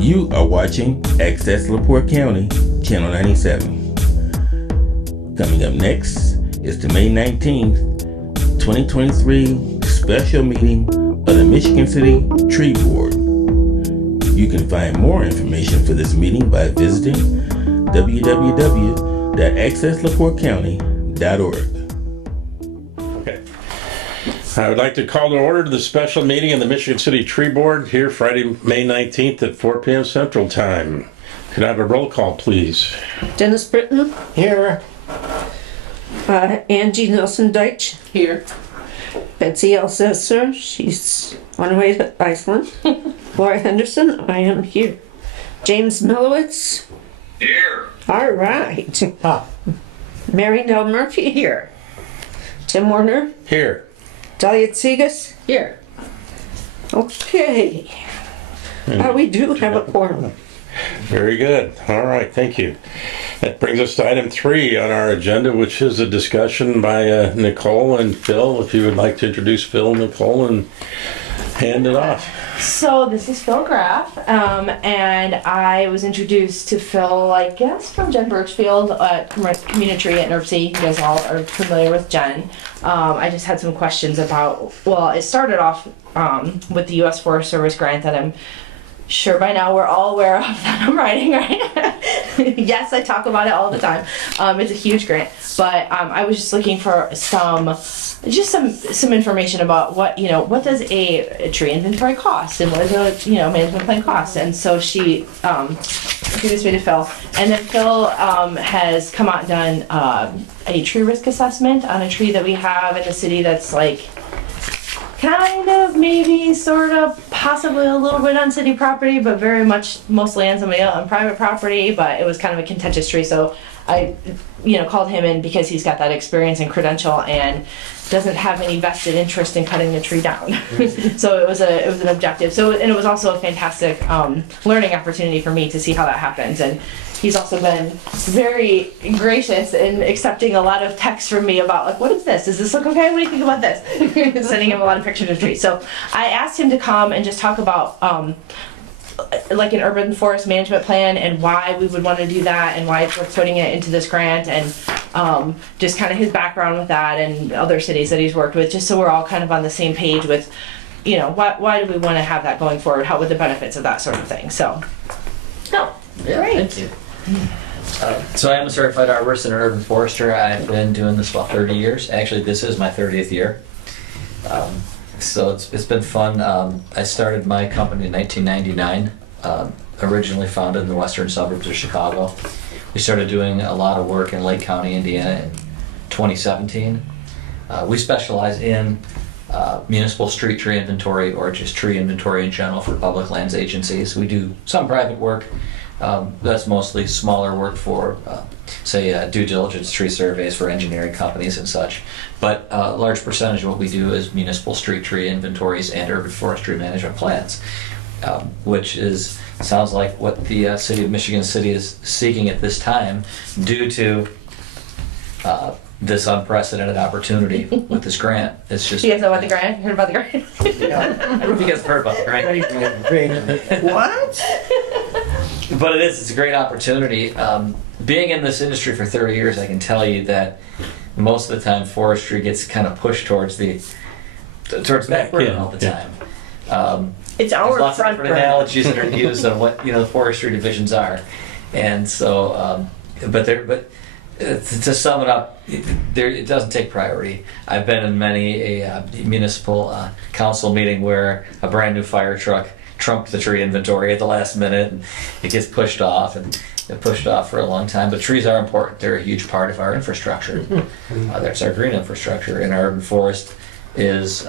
You are watching Access LaPorte County, Channel 97. Coming up next is the May 19th, 2023 special meeting of the Michigan City Tree Board. You can find more information for this meeting by visiting www.accesslaportecounty.org. I would like to call to order the special meeting of the Michigan City Tree Board here Friday, May 19th at 4 p.m. Central Time. Could I have a roll call, please? Dennis Britton. Here. Angie Nelson Deitch. Here. Betsy Elsesser, she's on her way to Iceland. Laura Henderson, I am here. James Millowitz. Here. All right. Mary Nell Murphy here. Tim Warner. Here. Dahlia Tsigas. Here. Okay. We do have a quorum. Very good. All right, thank you. That brings us to item 3 on our agenda, which is a discussion by Nicole and Phil. If you would like to introduce Phil and Nicole and hand it off. So this is Phil Graff, and I was introduced to Phil, I guess, from Jen Birchfield at Community at NERC. You guys all are familiar with Jen. I just had some questions about, well, it started off with the U.S. Forest Service grant that I'm sure by now we're all aware of that I'm writing, right? Yes, I talk about it all the time. It's a huge grant, but I was just looking for some information about what does a tree inventory cost and what does a management plan cost. And so she introduced me to Phil, and then Phil has come out and done a tree risk assessment on a tree that we have in the city that's like kind of, maybe, sort of, possibly a little bit on city property, but very much mostly on private property. But it was kind of a contentious tree, so I, called him in because he's got that experience and credential and doesn't have any vested interest in cutting the tree down. So it was an objective. So, and it was also a fantastic learning opportunity for me to see how that happens. And he's also been very gracious in accepting a lot of texts from me about, like, what is this? Does this look okay? What do you think about this? Sending him a lot of pictures of trees. So I asked him to come and just talk about like an urban forest management plan and why we would want to do that and why we're putting it into this grant, and just kind of his background with that and other cities that he's worked with, just so we're all kind of on the same page with, why do we want to have that going forward? How would the benefits of that sort of thing? So, Great. Thank you. So I am a certified arborist and an urban forester. I've been doing this about 30 years. Actually, this is my 30th year. So it's been fun. I started my company in 1999, originally founded in the western suburbs of Chicago. We started doing a lot of work in Lake County, Indiana in 2017. We specialize in municipal street tree inventory, or just tree inventory in general for public lands agencies. We do some private work. That's mostly smaller work for, say, due diligence tree surveys for engineering companies and such. But a large percentage of what we do is municipal street tree inventories and urban forestry management plans, which sounds like what the city of Michigan City is seeking at this time due to this unprecedented opportunity with this grant. It's just. you guys know about the grant? Heard about the grant? Yeah. I don't know if you guys have heard about the grant. What? But it's a great opportunity. Being in this industry for 30 years, I can tell you that most of the time forestry gets kind of pushed towards back burner all the time. It's our there's lots of front different analogies that are used on what the forestry divisions are, and so but to sum it up, it doesn't take priority. I've been in many a municipal council meeting where a brand new fire truck trumped the tree inventory at the last minute, and it gets pushed off, and it pushed off for a long time. But trees are important. They're a huge part of our infrastructure. That's our green infrastructure, and our urban forest is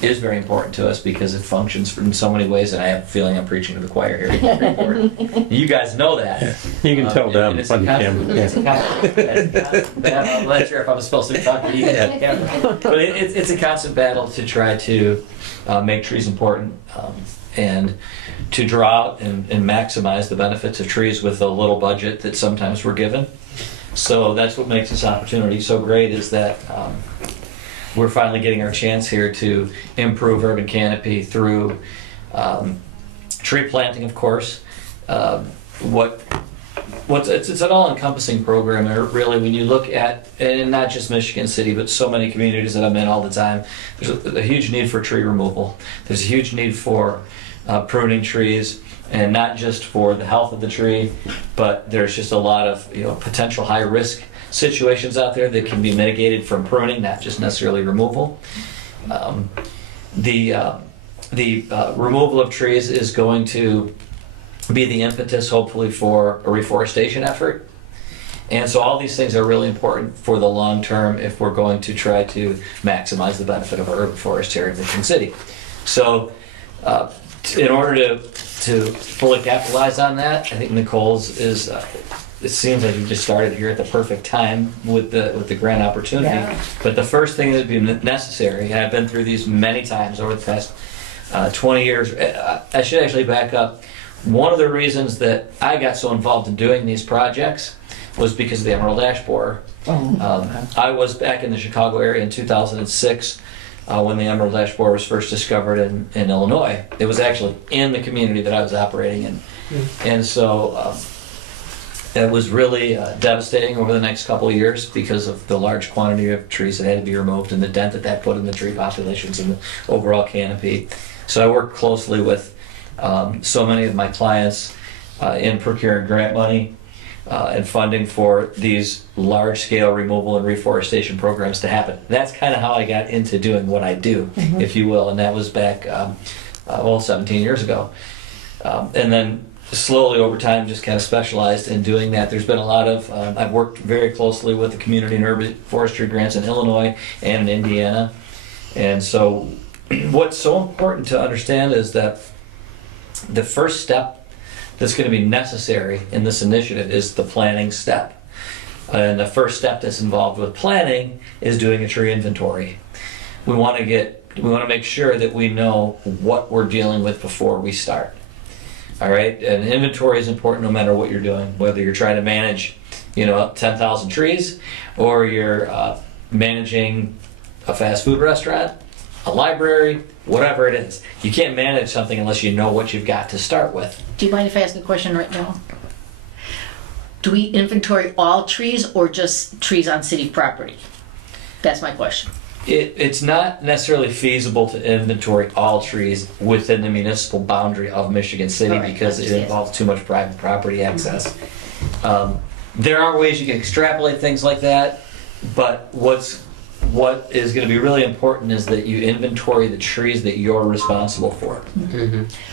very important to us because it functions in so many ways. And I have a feeling I'm preaching to the choir here. It's very important. You guys know that. Yeah. You can tell them on camera. I'm not sure if I'm supposed to be talking to you guys on camera. But it's a constant battle to try to make trees important. And to draw out and maximize the benefits of trees with a little budget that sometimes we're given. So that's what makes this opportunity so great, is that we're finally getting our chance here to improve urban canopy through Tree planting, of course. It's an all-encompassing program, and really, when you look at, and not just Michigan City, but so many communities that I'm in all the time, there's a huge need for tree removal. There's a huge need for pruning trees, and not just for the health of the tree, but there's just a lot of potential high-risk situations out there that can be mitigated from pruning, not just necessarily removal. The removal of trees is going to be the impetus, hopefully, for a reforestation effort. And so all these things are really important for the long term if we're going to try to maximize the benefit of our urban forest here in Michigan City. So in order to fully capitalize on that, I think Nicole's is, it seems like you just started here at the perfect time with the grant opportunity. Yeah. But the first thing that would be necessary, and I've been through these many times over the past 20 years, I should actually back up. One of the reasons that I got so involved in doing these projects was because of the emerald ash borer. I was back in the Chicago area in 2006 when the emerald ash borer was first discovered in Illinois. It was actually in the community that I was operating in. And so it was really devastating over the next couple of years because of the large quantity of trees that had to be removed and the dent that put in the tree populations and the overall canopy. So I worked closely with so many of my clients in procuring grant money and funding for these large-scale removal and reforestation programs to happen. That's kind of how I got into doing what I do, if you will, and that was back, 17 years ago. And then slowly over time just kind of specialized in doing that. There's been a lot of, I've worked very closely with the community and urban forestry grants in Illinois and in Indiana. And so what's so important to understand is that the first step that's going to be necessary in this initiative is the planning step. And the first step that's involved with planning is doing a tree inventory. We want to make sure that we know what we're dealing with before we start. All right, and inventory is important no matter what you're doing, whether you're trying to manage, 10,000 trees, or you're managing a fast food restaurant, a library, whatever it is. You can't manage something unless you know what you've got to start with. Do you mind if I ask a question right now? Do we inventory all trees or just trees on city property? That's my question. It's not necessarily feasible to inventory all trees within the municipal boundary of Michigan City because it involves too much private property access. There are ways you can extrapolate things like that, but what is going to be really important is that you inventory the trees that you're responsible for.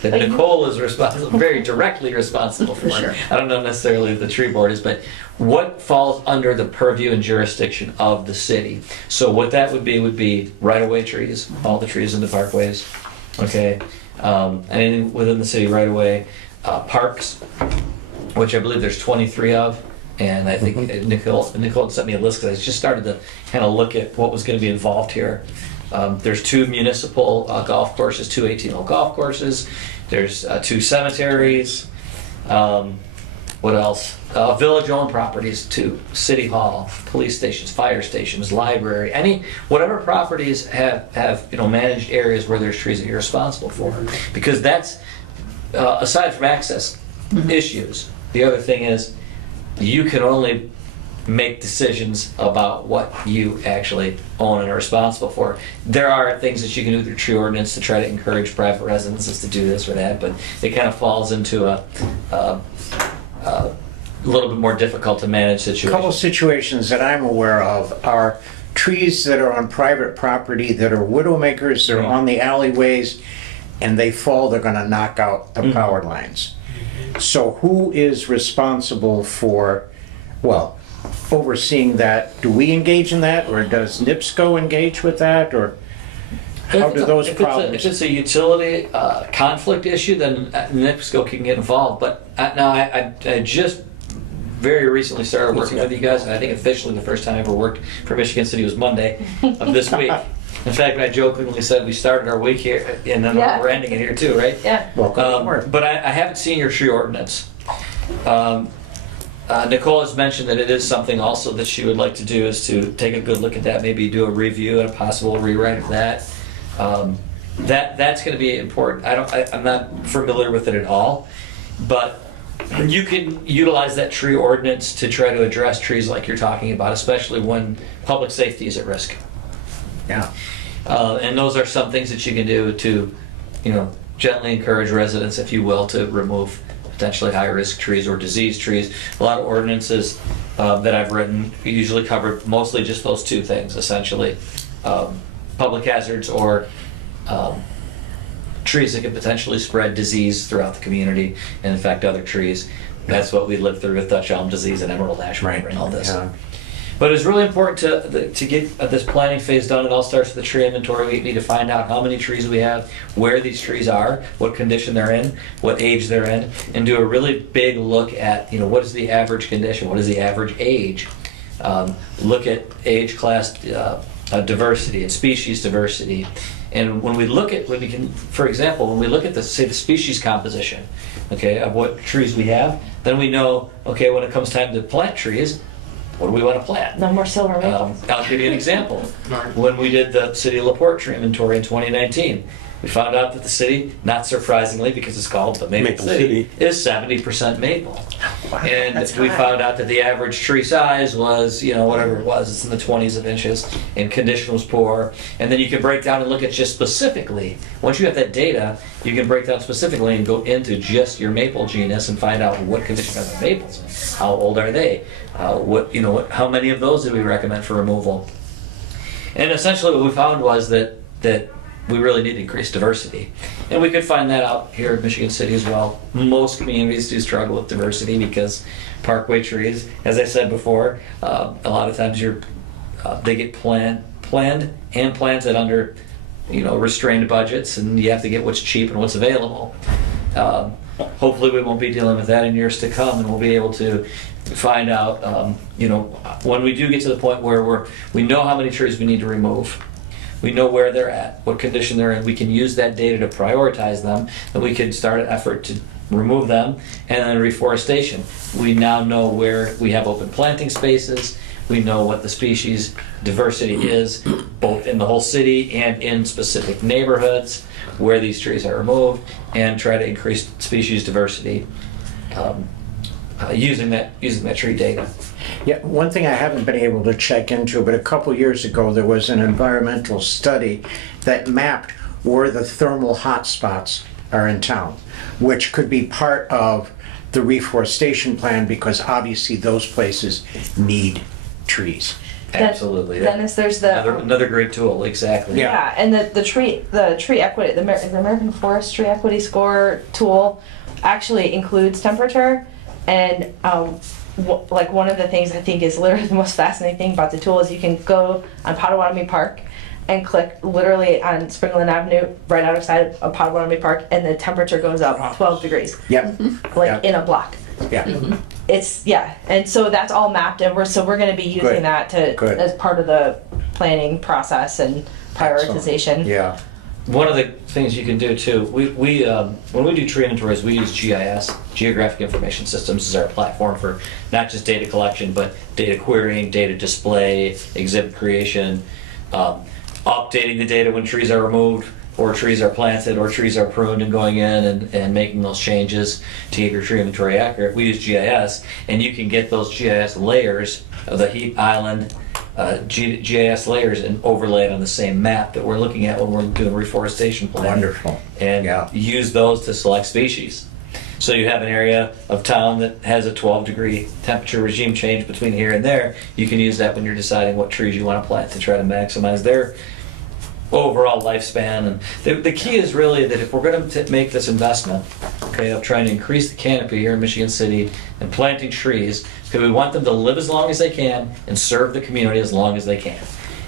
That Nicole is very directly responsible for. Sure. I don't know necessarily the tree board is, but what falls under the purview and jurisdiction of the city. So what that would be right-of-way trees, all the trees in the parkways, okay, anything within the city right-of-way, parks, which I believe there's 23 of. And I think Nicole sent me a list because I just started to kind of look at what was going to be involved here. There's 2 municipal golf courses, 2 18-hole golf courses. There's 2 cemeteries. What else? Village-owned properties, 2. City hall, police stations, fire stations, library. Whatever properties have managed areas where there's trees that you're responsible for. Because that's aside from access issues. The other thing is, you can only make decisions about what you actually own and are responsible for. There are things that you can do through tree ordinance to try to encourage private residences to do this or that, but it kind of falls into a little bit more difficult to manage situation. A couple situations that I'm aware of are trees that are on private property that are widowmakers, they're on the alleyways, and they fall, they're going to knock out the power lines. So who is responsible for, overseeing that? Do we engage in that, or does NIPSCO engage with that, or how do those problems? If it's a utility conflict issue, then NIPSCO can get involved. But now I just very recently started working with you guys, and I think officially the first time I ever worked for Michigan City was Monday of this week. In fact, I jokingly said we started our week here, and then we're ending it here too, right? Yeah. But I haven't seen your tree ordinance. Nicole has mentioned that it is something also that she would like to do, is to take a good look at that, maybe do a review and a possible rewrite of that. that's going to be important. I'm not familiar with it at all, but you can utilize that tree ordinance to try to address trees like you're talking about, especially when public safety is at risk. Yeah. And those are some things that you can do to, gently encourage residents, if you will, to remove potentially high-risk trees or diseased trees. A lot of ordinances that I've written usually cover mostly just those two things, essentially. Public hazards or trees that could potentially spread disease throughout the community and infect other trees. That's what we lived through with Dutch elm disease and emerald ash and all this. Yeah. But it's really important to get this planning phase done. It all starts with the tree inventory. We need to find out how many trees we have, where these trees are, what condition they're in, what age they're in, and do a really big look at, what is the average condition, what is the average age. Look at age class diversity and species diversity. And when we look at, for example, when we look at the species composition, of what trees we have, then we know, when it comes time to plant trees, what do we want to plant? No more silver maple. I'll give you an example. When we did the City of LaPorte tree inventory in 2019, we found out that the city, not surprisingly because it's called the Maple City, is 70% maple. Wow, and that's we high. found out that the average tree size was, whatever it was, it's in the 20s of inches, and condition was poor. And then you can break down and look at just specifically, once you have that data, you can break down specifically and go into just your maple genus and find out what condition are the maples in. How old are they? How many of those do we recommend for removal? And essentially what we found was that we really need to increase diversity. And we could find that out here in Michigan City as well. Most communities do struggle with diversity because parkway trees, as I said before, a lot of times they get planned and planted under restrained budgets, and you have to get what's cheap and what's available. Hopefully we won't be dealing with that in years to come, and we'll be able to find out, when we do get to the point where we know how many trees we need to remove, we know where they're at, what condition they're in, we can use that data to prioritize them, and we can start an effort to remove them. And then reforestation. We now know where we have open planting spaces, we know what the species diversity is, both in the whole city and in specific neighborhoods where these trees are removed, and try to increase species diversity using that tree data. Yeah, one thing I haven't been able to check into, but a couple years ago there was an environmental study that mapped where the thermal hotspots are in town, which could be part of the reforestation plan because obviously those places need trees. Absolutely. Dennis, there's the another great tool. Exactly. Yeah, and the tree equity, the American Forest Tree Equity Score tool actually includes temperature, and one of the things I think is literally the most fascinating thing about the tool is you can go on Potawatomi Park and click literally on Springland Avenue right outside of Potawatomi Park, and the temperature goes up 12 degrees. Yep. Like in a block. Yeah. It's and so that's all mapped, and we're going to be using Good. that as part of the planning process and prioritization. Yeah. One of the things you can do too, we when we do tree inventories, we use GIS, Geographic Information Systems, as our platform for not just data collection, but data querying, data display, exhibit creation, updating the data when trees are removed, or trees are planted, or trees are pruned, and going in and making those changes to keep your tree inventory accurate. We use GIS, and you can get those GIS layers of the heat island GIS layers and overlay it on the same map that we're looking at when we're doing reforestation planning. Wonderful. And use those to select species. So you have an area of town that has a 12-degree temperature regime change between here and there. You can use that when you're deciding what trees you want to plant to try to maximize their overall lifespan. And the key is really that if we're going to make this investment, of trying to increase the canopy here in Michigan City and planting trees, because we want them to live as long as they can and serve the community as long as they can.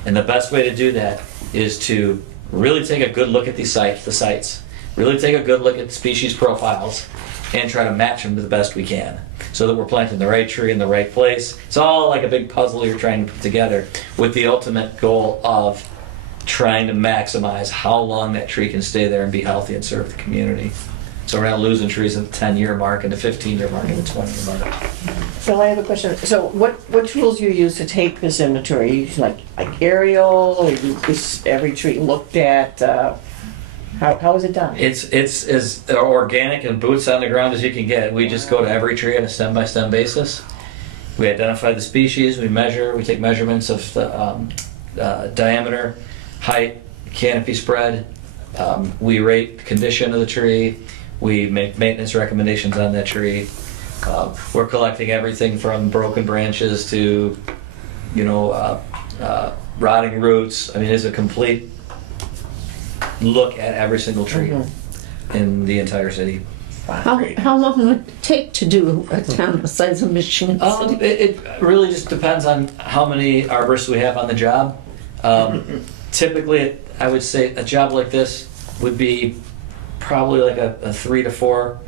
And the best way to do that is to really take a good look at the sites, really take a good look at species profiles, and try to match them to the best we can, so that we're planting the right tree in the right place. It's all like a big puzzle you're trying to put together with the ultimate goal of trying to maximize how long that tree can stay there and be healthy and serve the community. So we're not losing trees at the 10-year mark and the 15-year mark and the 20-year mark. Phil, I have a question. So what tools do you use to take this inventory? You use like aerial, or you use every tree looked at? How is it done? It's as organic and boots on the ground as you can get. We just go to every tree on a stem by stem basis. We identify the species, we take measurements of the diameter, height, canopy spread. We rate the condition of the tree. We make maintenance recommendations on that tree. We're collecting everything from broken branches to, rotting roots. I mean, it's a complete look at every single tree in the entire city. How long would it take to do a town the size of Michigan City? It really just depends on how many arborists we have on the job. Typically, I would say a job like this would be probably like a 3 to 4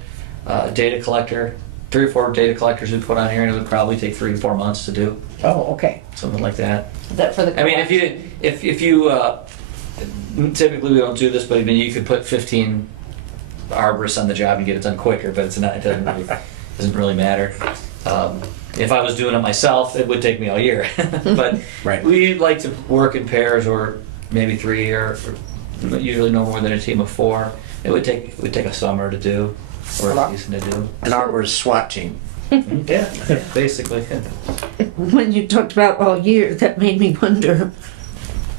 data collector. 3 or 4 data collectors we put on here, and it would probably take 3 to 4 months to do. Oh, okay. Something like that. That for the. I mean, if you typically we don't do this, but I mean, you could put 15 arborists on the job and get it done quicker, but it doesn't really matter. If I was doing it myself, it would take me all year. But we like to work in pairs, or maybe 3, or usually no more than a team of 4. It would take a summer to do, or a season to do. An arborist SWAT team. Yeah, basically. When you talked about all year, that made me wonder,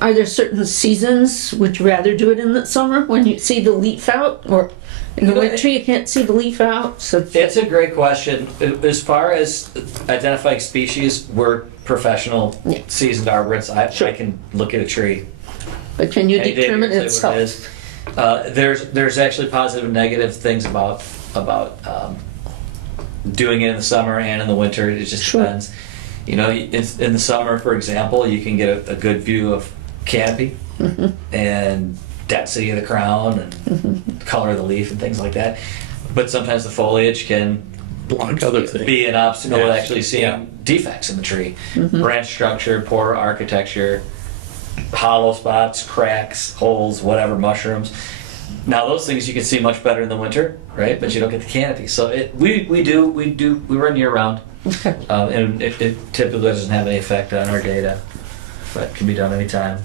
are there certain seasons, would you rather do it in the summer when you see the leaf out, or in the winter you can't see the leaf out? So it's a great question. As far as identifying species, we're professional seasoned arborists. I can look at a tree. But can you any day determine and its say what it health? is. There's actually positive and negative things about doing it in the summer and in the winter. It just depends. In the summer, for example, you can get a good view of canopy and density of the crown and color of the leaf and things like that. But sometimes the foliage can Block other things. be an obstacle to actually seeing defects in the tree. Branch structure, poor architecture, hollow spots, cracks, holes, whatever, mushrooms. Now those things you can see much better in the winter, right? But you don't get the canopy. So we run year round, and it typically doesn't have any effect on our data, but it can be done anytime.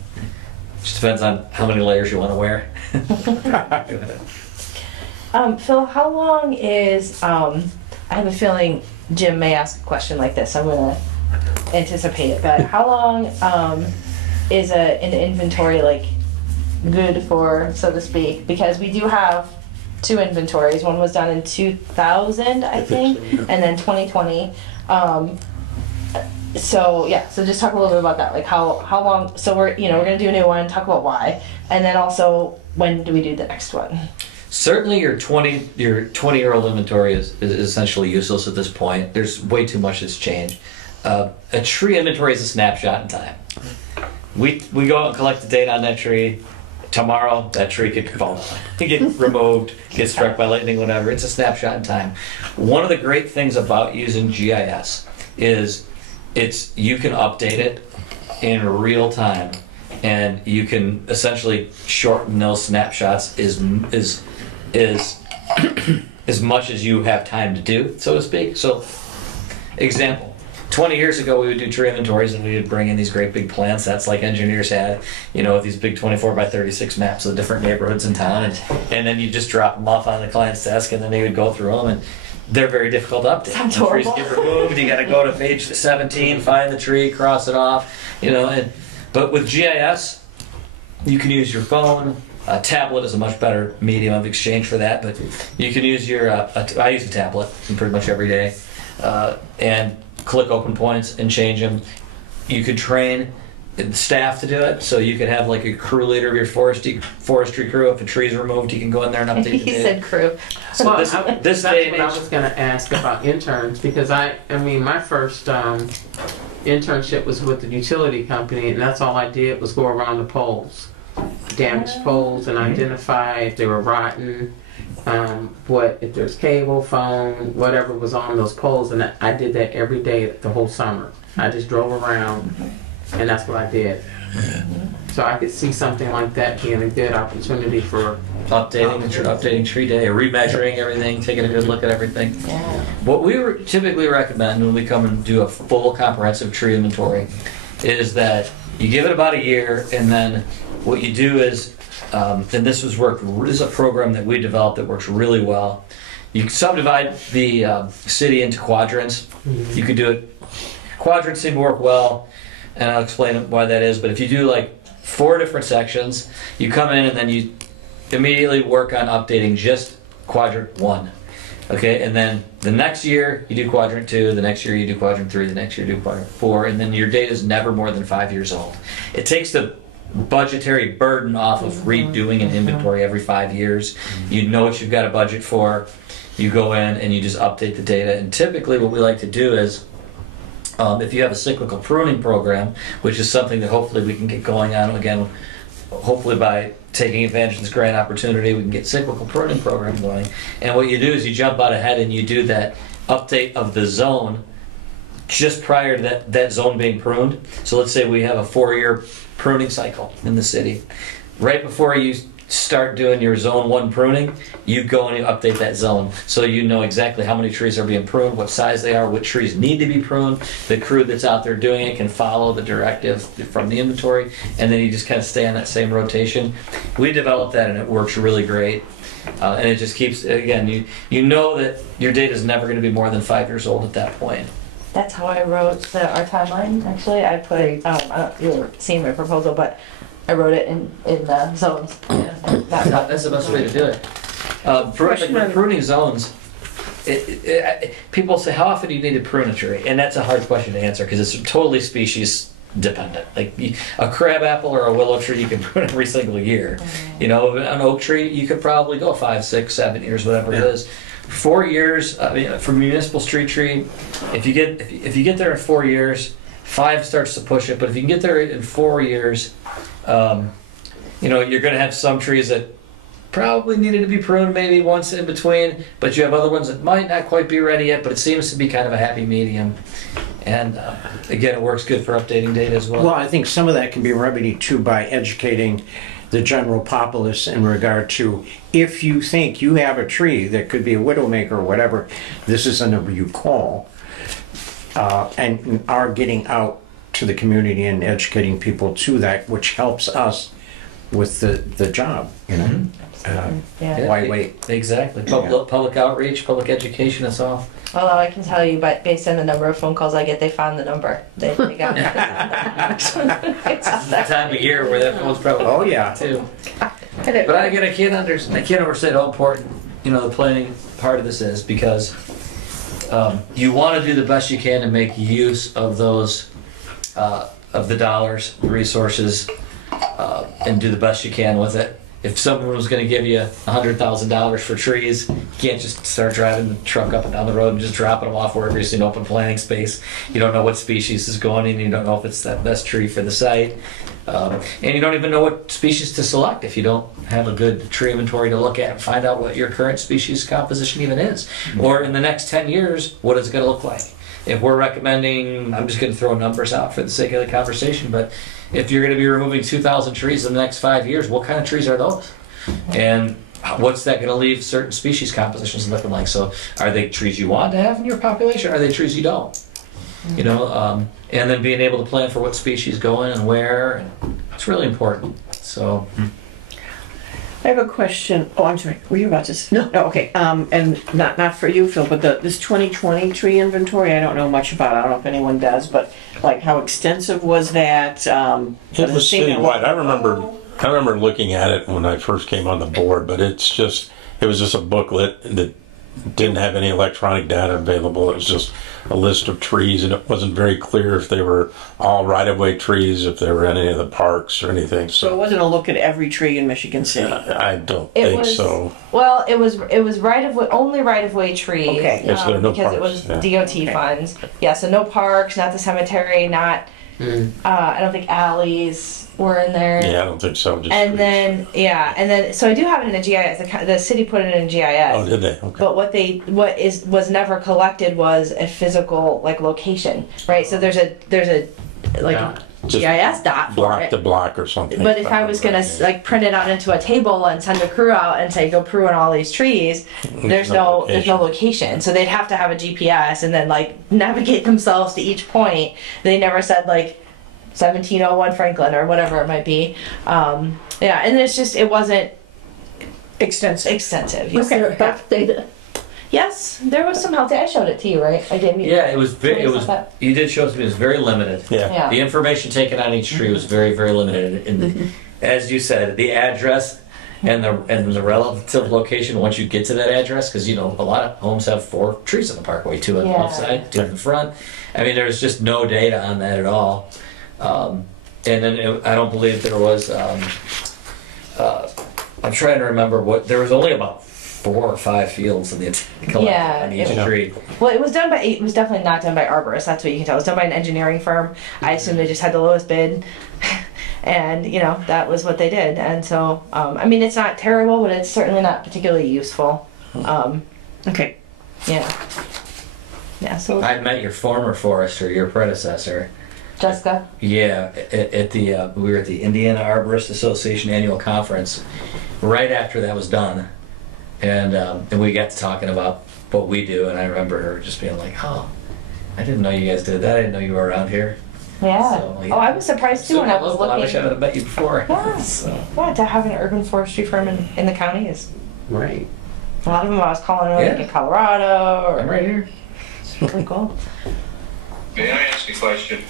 Just depends on how many layers you want to wear. Phil, how long is, I have a feeling Jim may ask a question like this, I'm gonna anticipate it, but how long is an inventory like good for, so to speak? Because we do have 2 inventories. One was done in 2000, I think, and then 2020. So just talk a little bit about that. Like how long? So we're gonna do a new one. Talk about why, and then also when do we do the next one? Certainly, your 20-year-old inventory is essentially useless at this point. There's way too much that's changed. A tree inventory is a snapshot in time. We go out and collect the data on that tree. Tomorrow, that tree could fall, get removed, get struck by lightning, whatever. It's a snapshot in time. One of the great things about using GIS is you can update it in real time, and you can essentially shorten those snapshots as much as you have time to do, so to speak. So, example. 20 years ago, we would do tree inventories, and we would bring in these great big plan sets like engineers had, with these big 24 by 36 maps of different neighborhoods in town, and then you just drop them off on the client's desk, and then they would go through them, and they're very difficult to update. Sounds the trees horrible. get removed, you got to go to page 17, find the tree, cross it off, but with GIS, you can use your phone. A tablet is a much better medium of exchange for that, but you can use I use a tablet pretty much every day, and click open points and change them. You could train staff to do it, so you could have like a crew leader of your forestry crew. If a tree's removed, you can go in there and update the He data. said crew. So Well, this that's day and what I age, was going to ask about interns, because I mean, my first internship was with the utility company, and that's all I did was go around the poles, damaged poles, and identify if they were rotten, if there's cable, phone, whatever was on those poles, and I did that every day the whole summer. I just drove around, and that's what I did. So I could see something like that being a good opportunity for updating tree day, remeasuring everything, taking a good look at everything. What we typically recommend when we come and do a full comprehensive tree inventory is that you give it about a year, and then what you do is And this is a program that we developed that works really well. You can subdivide the city into quadrants. You could do it. Quadrants seem to work well, and I'll explain why that is. But if you do like 4 different sections, you come in and then you immediately work on updating just quadrant 1. Okay, and then the next year you do quadrant 2, the next year you do quadrant 3, the next year you do quadrant 4, and then your data is never more than 5 years old. It takes the budgetary burden off of redoing an inventory every 5 years. You know what you've got a budget for. You go in and you just update the data. And typically what we like to do is, if you have a cyclical pruning program, which is something that hopefully we can get going on again, hopefully by taking advantage of this grant opportunity, we can get cyclical pruning program going. And what you do is you jump out ahead and you do that update of the zone just prior to that zone being pruned. So let's say we have a 4-year pruning cycle in the city. Right before you start doing your zone 1 pruning, you go and you update that zone. So you know exactly how many trees are being pruned, what size they are, what trees need to be pruned. The crew that's out there doing it can follow the directive from the inventory, and then you just kind of stay on that same rotation. We developed that and it works really great. And it just keeps, again, you know that your data is never going to be more than 5 years old at that point. That's how I wrote our timeline. Actually, I put I don't know if you were seeing my proposal, but I wrote it in the zones. That's the best way to do it. Pruning zones. People say, how often do you need to prune a tree? And that's a hard question to answer because it's totally species dependent. Like a crab apple or a willow tree, you can prune every single year. You know, an oak tree, you could probably go 5, 6, 7 years, whatever it is. 4 years. I mean, for municipal street tree, if you get there in 4 years, 5 starts to push it. But if you can get there in 4 years, you know, you're going to have some trees that probably needed to be pruned maybe once in between, but you have other ones that might not quite be ready yet, but it seems to be kind of a happy medium. And again, it works good for updating data as well. Well, I think some of that can be remedied too by educating the general populace in regard to, if you think you have a tree that could be a widowmaker or whatever, this is a number you call, and are getting out to the community and educating people to that, which helps us with the job, you know. Why wait? Exactly. Public outreach, public education, that's all. Although I can tell you, but based on the number of phone calls I get, they found the number. They got it. It's that time of year where that phone's probably too. But I can't understand how important, you know, the planning part of this is, because you want to do the best you can to make use of those of the dollars, the resources, and do the best you can with it. If someone was going to give you $100,000 for trees, you can't just start driving the truck up and down the road and just dropping them off wherever you see an open planting space. You don't know what species is going in. You don't know if it's that best tree for the site. And you don't even know what species to select if you don't have a good tree inventory to look at and find out what your current species composition even is. Mm-hmm. Or in the next 10 years, what is it going to look like? If we're recommending, I'm just going to throw numbers out for the sake of the conversation, but if you're going to be removing 2,000 trees in the next 5 years, what kind of trees are those? And what's that going to leave certain species compositions looking like? So are they trees you want to have in your population, or are they trees you don't? You know, and then being able to plan for what species go in and where, it's really important. So. I have a question. Oh, I'm sorry. Were you about to say? No, okay. And not for you, Phil, but this 2020 tree inventory, I don't know much about. I don't know if anyone does, but like how extensive was that? It was citywide. I remember looking at it when I first came on the board, but it was just a booklet that didn't have any electronic data available. It was just a list of trees, and it wasn't very clear if they were all right-of-way trees, if they were in any of the parks or anything. So it wasn't a look at every tree in Michigan City. I don't think so. Well, it was only right of way trees. Okay. Yes, there are no because parks. It was DOT funds. Yeah, so no parks, not the cemetery, not. I don't think alleys were in there. Yeah, I don't think so. Just and then so I do have it in the GIS. The city put it in GIS. Oh, did they? Okay. But was never collected was a physical location, right? So there's a GIS dot for block it. to block or something. But if I was gonna print it out into a table and send a crew out and say go prune all these trees, there's no location. So they'd have to have a GPS and then navigate themselves to each point. They never said 1701 Franklin or whatever it might be. Yeah, and it wasn't Extensive. extensive. Was there a health data? Yes, there was some health. I showed it to you, right? I did. Yeah, it was Somebody it was saw that. you did show it to me. It was very limited. Yeah. Yeah. The information taken on each tree was very, very limited. And as you said, the address and the relative location once you get to that address, because a lot of homes have 4 trees in the parkway, 2 on the Yeah. left side, 2 in the front. I mean, there's just no data on that at all. And then I don't believe there was. I'm trying to remember there was only about 4 or 5 fields in the Yeah, on each it- tree. Well, it was definitely not done by arborists. That's what you can tell. It was done by an engineering firm. I assume they just had the lowest bid, and that was what they did. And so, I mean, it's not terrible, but it's certainly not particularly useful. Okay. Yeah. Yeah. So, I met your former forester, your predecessor. Jessica. Yeah, at the we were at the Indiana Arborist Association annual conference right after that was done, and we got to talking about what we do, and I remember her just being like, "Oh, I didn't know you guys did that. I didn't know you were around here." Yeah. So, yeah. Oh, I was surprised too when I was local. I wish I would looking. have met you before. Yeah. So, Yeah, to have an urban forestry firm in the county is Right. a lot of them I was calling like Yeah. in Colorado or I'm right here. it's really cool. May I ask a question?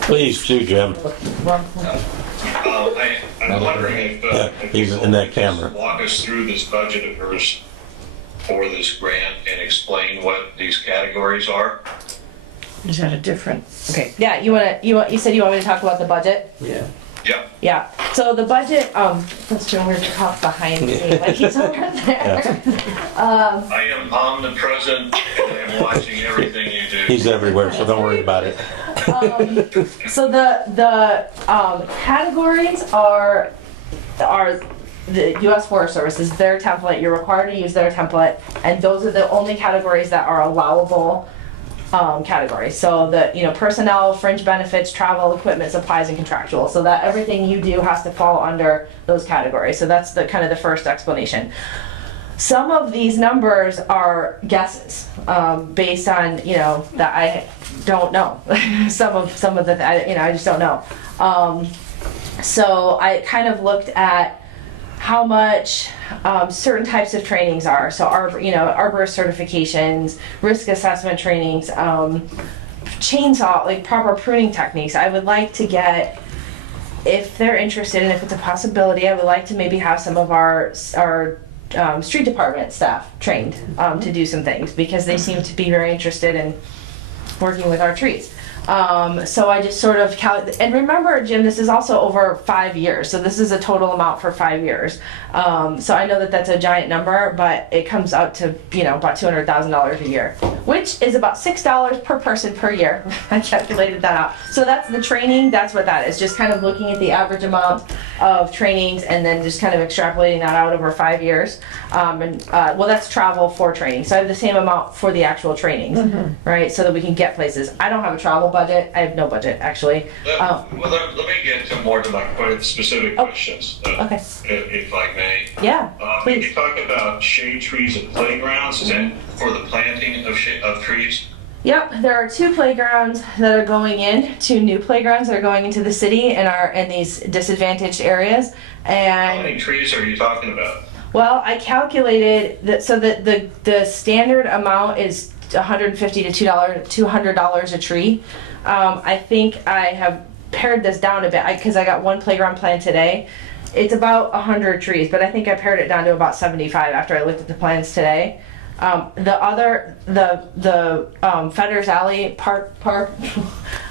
Please do, Jim. I'm wondering if he's you in that could camera. walk us through this budget of hers for this grant and explain what these categories are. Is that a different? Okay. Yeah, you said you want me to talk about the budget? Yeah. Yep. Yeah. So the budget, that's Jim, we're talk behind me, like he's over there. I am omnipresent and I'm watching everything you do. He's everywhere, so don't worry about it. So the categories are the U.S. Forest Service is their template. You're required to use their template, and those are the only categories that are allowable categories. So the personnel, fringe benefits, travel, equipment, supplies, and contractual. So that everything you do has to fall under those categories. So that's the kind of the first explanation. Some of these numbers are guesses based on that I don't know. some of the I just don't know. So I kind of looked at how much certain types of trainings are. So arborist certifications, risk assessment trainings, chainsaw, like proper pruning techniques. I would like to get, if they're interested and if it's a possibility, I would like to maybe have some of our street department staff trained to do some things because they seem to be very interested in working with our trees. So I just sort of and remember, Jim, this is also over 5 years, so this is a total amount for 5 years. So I know that that's a giant number, but it comes out to about $200,000 a year, which is about $6 per person per year. I calculated that out. So that's the training. That's what that is. Just kind of looking at the average amount of trainings and then just kind of extrapolating that out over 5 years. Well, that's travel for training. So I have the same amount for the actual trainings, right? So that we can get places. I don't have a travel budget. I have no budget actually. Let me get to more to my quite specific questions, Okay. if I may. Yeah. When you talk about shade trees and playgrounds, is that for the planting of trees? Yep, there are 2 playgrounds that are going in, 2 new playgrounds that are going into the city and are in these disadvantaged areas. How And many trees are you talking about? well, I calculated that so that the standard amount is $150 to $200 a tree. I think I have pared this down a bit because I got 1 playground plan today. It's about 100 trees, but I think I pared it down to about 75 after I looked at the plans today. The Fetters Alley Park,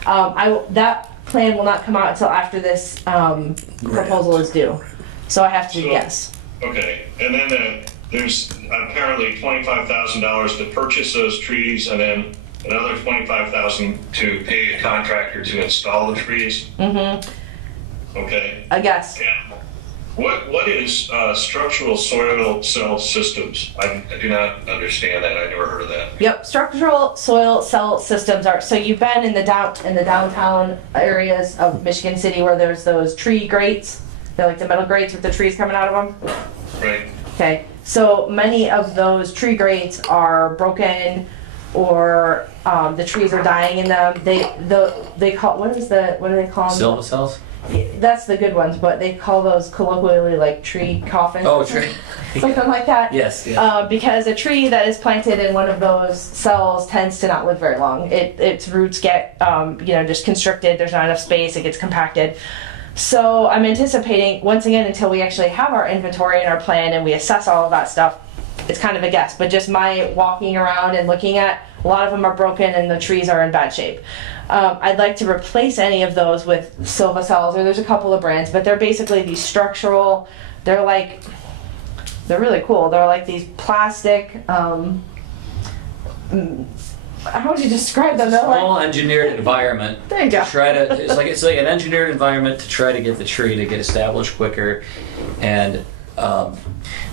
that plan will not come out until after this proposal is due. So I have to guess. Okay, and then there's apparently $25,000 to purchase those trees, and then another $25,000 to pay a contractor to install the trees. Okay. I guess. And what is structural soil cell systems? I do not understand that. I never heard of that. Yep, structural soil cell systems are, so you've been in the downtown areas of Michigan City where there's those tree grates. They're like the metal grates with the trees coming out of them. Right. Okay, so many of those tree grates are broken, or the trees are dying in them. They call, what do they call them? Silva cells? That's the good ones, but they call those colloquially like tree coffins. Oh, tree. Something like that. Yes. Yeah. Because a tree that is planted in one of those cells tends to not live very long. Its roots get, just constricted. There's not enough space. It gets compacted. So I'm anticipating, once again, until we actually have our inventory and our plan and we assess all of that stuff, it's kind of a guess. But just my walking around and looking at, a lot of them are broken and the trees are in bad shape. I'd like to replace any of those with Silva cells, or there's a couple of brands, but they're basically these structural, they're really cool. They're like these plastic, how would you describe them? They're Small engineered environment. There you go. It's like an engineered environment to try to get the tree to get established quicker, and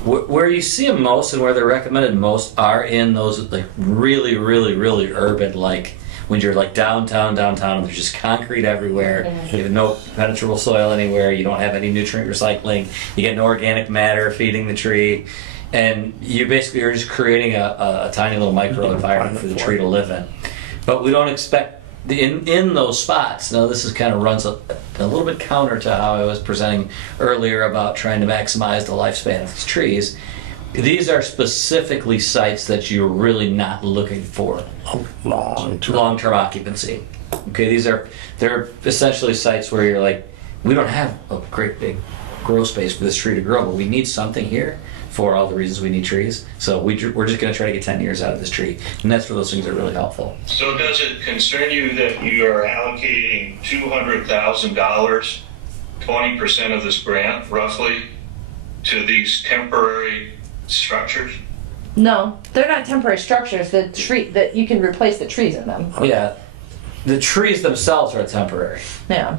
where you see them most and where they're recommended most are in those like really, really, really urban, like when you're like downtown, and there's just concrete everywhere. You have no penetrable soil anywhere. You don't have any nutrient recycling. You get no organic matter feeding the tree. And you basically are just creating a tiny little micro environment for the tree to live in. But we don't expect, in those spots, now this is kind of runs a little bit counter to how I was presenting earlier about trying to maximize the lifespan of these trees. These are specifically sites that you're really not looking for long-term occupancy. Okay, they're essentially sites where you're like, we don't have a great big grow space for this tree to grow, but we need something here for all the reasons we need trees. So we're just going to try to get 10 years out of this tree, and that's where those things are really helpful. So does it concern you that you are allocating $200,000, 20% of this grant, roughly, to these temporary structures? No, they're not temporary structures. The tree that you can replace the trees in them. Yeah, the trees themselves are temporary. Yeah,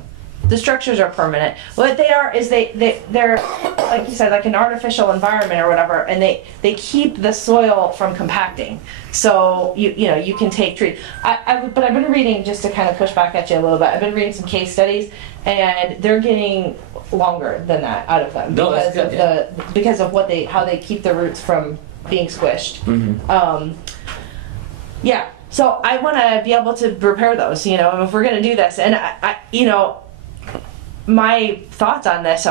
the structures are permanent. What they are is they're like you said, like an artificial environment or whatever, and they keep the soil from compacting. So you can take trees. But I've been reading, just to kind of push back at you a little bit. I've been reading some case studies, and they're getting longer than that out of them because of how they keep the roots from being squished. Mm-hmm. Yeah. So I want to be able to repair those. If we're going to do this, and I my thoughts on this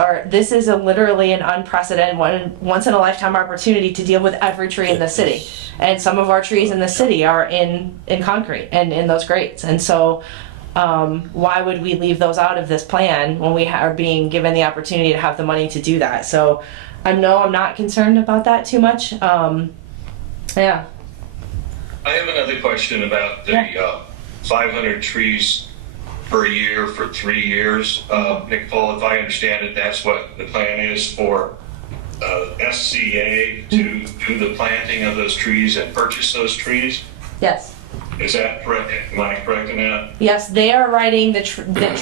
is literally an unprecedented once in a lifetime opportunity to deal with every tree in the city. And some of our trees in the city are in concrete and in those grates. And so why would we leave those out of this plan when we are being given the opportunity to have the money to do that? So I'm not concerned about that too much. Yeah. I have another question about the 500 trees per year for 3 years. Nicole, if I understand it, that's what the plan is for SCA to do the planting of those trees and purchase those trees? Yes. Is that correct? Am I correct in that? Yes, they are writing the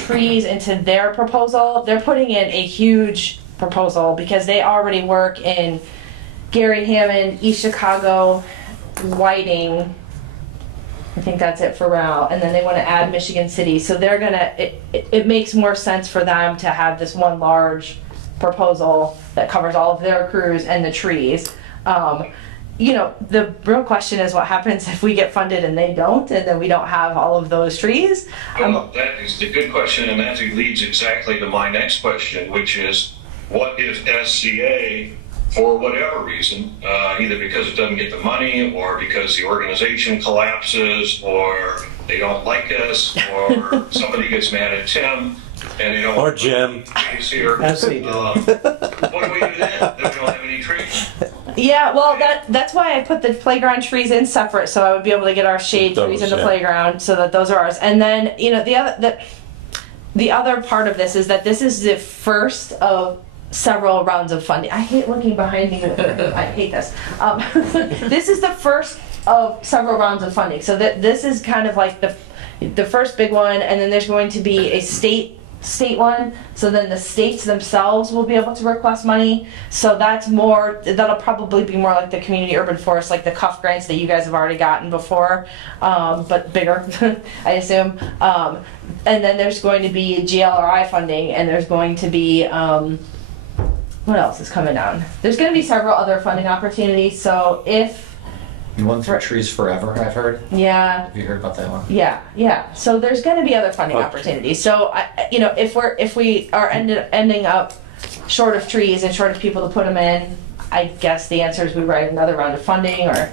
trees into their proposal. They're putting in a huge proposal because they already work in Gary, Hammond, East Chicago, Whiting. I think that's it for now. And then they want to add Michigan City. So they're going to, it makes more sense for them to have this one large proposal that covers all of their crews and the trees. The real question is what happens if we get funded and they don't, and then we don't have all of those trees? Well, that is the good question, and that leads exactly to my next question, which is, what if SCA, for whatever reason, either because it doesn't get the money, or because the organization collapses, or they don't like us, or somebody gets mad at Tim, and they don't or Jim. Trees here. What do we do then? We don't have any trees. Yeah, well, that's why I put the playground trees in separate, so I would be able to get our shade trees in the playground, so that those are ours. And then, the other part of this is that this is the first of several rounds of funding. I hate looking behind me. I hate this. This is the first of several rounds of funding. So this is kind of like the first big one, and then there's going to be a state one. So then the states themselves will be able to request money. So that'll probably be more like the community urban forest, like the CUF grants that you guys have already gotten before, but bigger, I assume. And then there's going to be GLRI funding, and there's going to be what else is coming down? There's going to be several other funding opportunities. So if One for Trees Forever, I've heard. Yeah. Have you heard about that one? Yeah. So there's going to be other funding opportunities. So if we are ending up short of trees and short of people to put them in, I guess the answer is we write another round of funding, or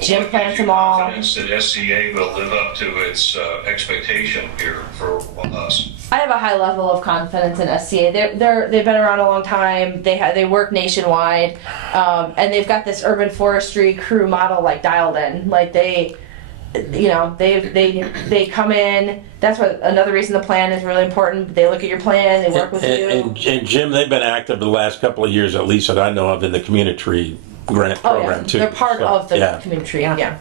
Jim plants them all. Confidence that SCA will live up to its expectation here for us. I have a high level of confidence in SCA. They've been around a long time. They work nationwide, and they've got this urban forestry crew model like dialed in. Like they come in. That's what another reason the plan is really important. They look at your plan. They work with you. And Jim, they've been active the last couple of years, at least that I know of, in the community grant program too. They're part of the community. Yeah.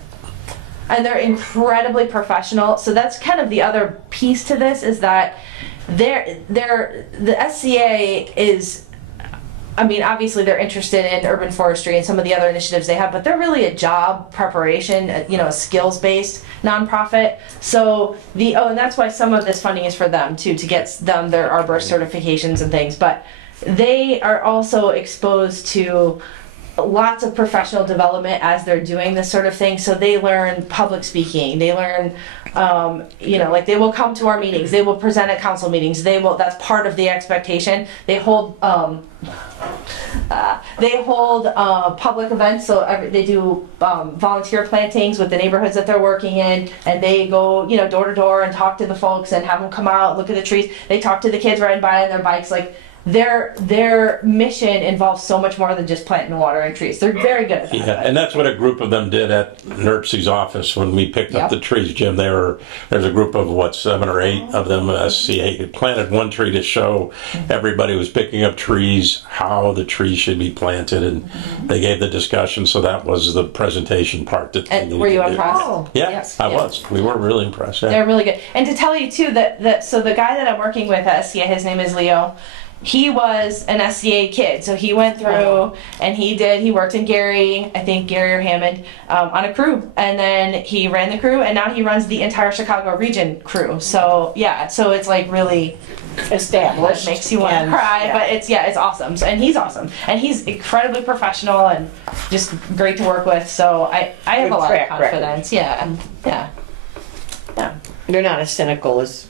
And they're incredibly professional. So that's kind of the other piece to this, is that the SCA is, I mean, obviously they're interested in urban forestry and some of the other initiatives they have, but they're really a job preparation, a skills-based nonprofit. So and that's why some of this funding is for them too, to get them their arborist certifications and things. But they are also exposed to lots of professional development as they're doing this sort of thing. So they learn public speaking. They learn, like they will come to our meetings. They will present at council meetings. That's part of the expectation. They hold public events. So they do volunteer plantings with the neighborhoods that they're working in, and they go, door to door and talk to the folks and have them come out, look at the trees. They talk to the kids riding by on their bikes. Like, their mission involves so much more than just planting and watering trees. They're very good at that. Yeah, and that's what a group of them did at NERC's office when we picked up the trees, Jim. There's a group of 7 or 8 of them. SCA planted one tree to show everybody was picking up trees, how the trees should be planted, and they gave the discussion. So that was the presentation part. And were you impressed? Yeah, yes. I was. We were really impressed. Yeah. They're really good. And to tell you too so the guy that I'm working with at SCA, his name is Leo. He was an SCA kid, so he went through and he worked in Gary or Hammond, on a crew, and then he ran the crew, and now he runs the entire Chicago region crew. So so it's like really established. Makes you want to cry, but it's awesome. So, and he's awesome, and he's incredibly professional and just great to work with. So I have a lot of confidence. Yeah. They're not as cynical as,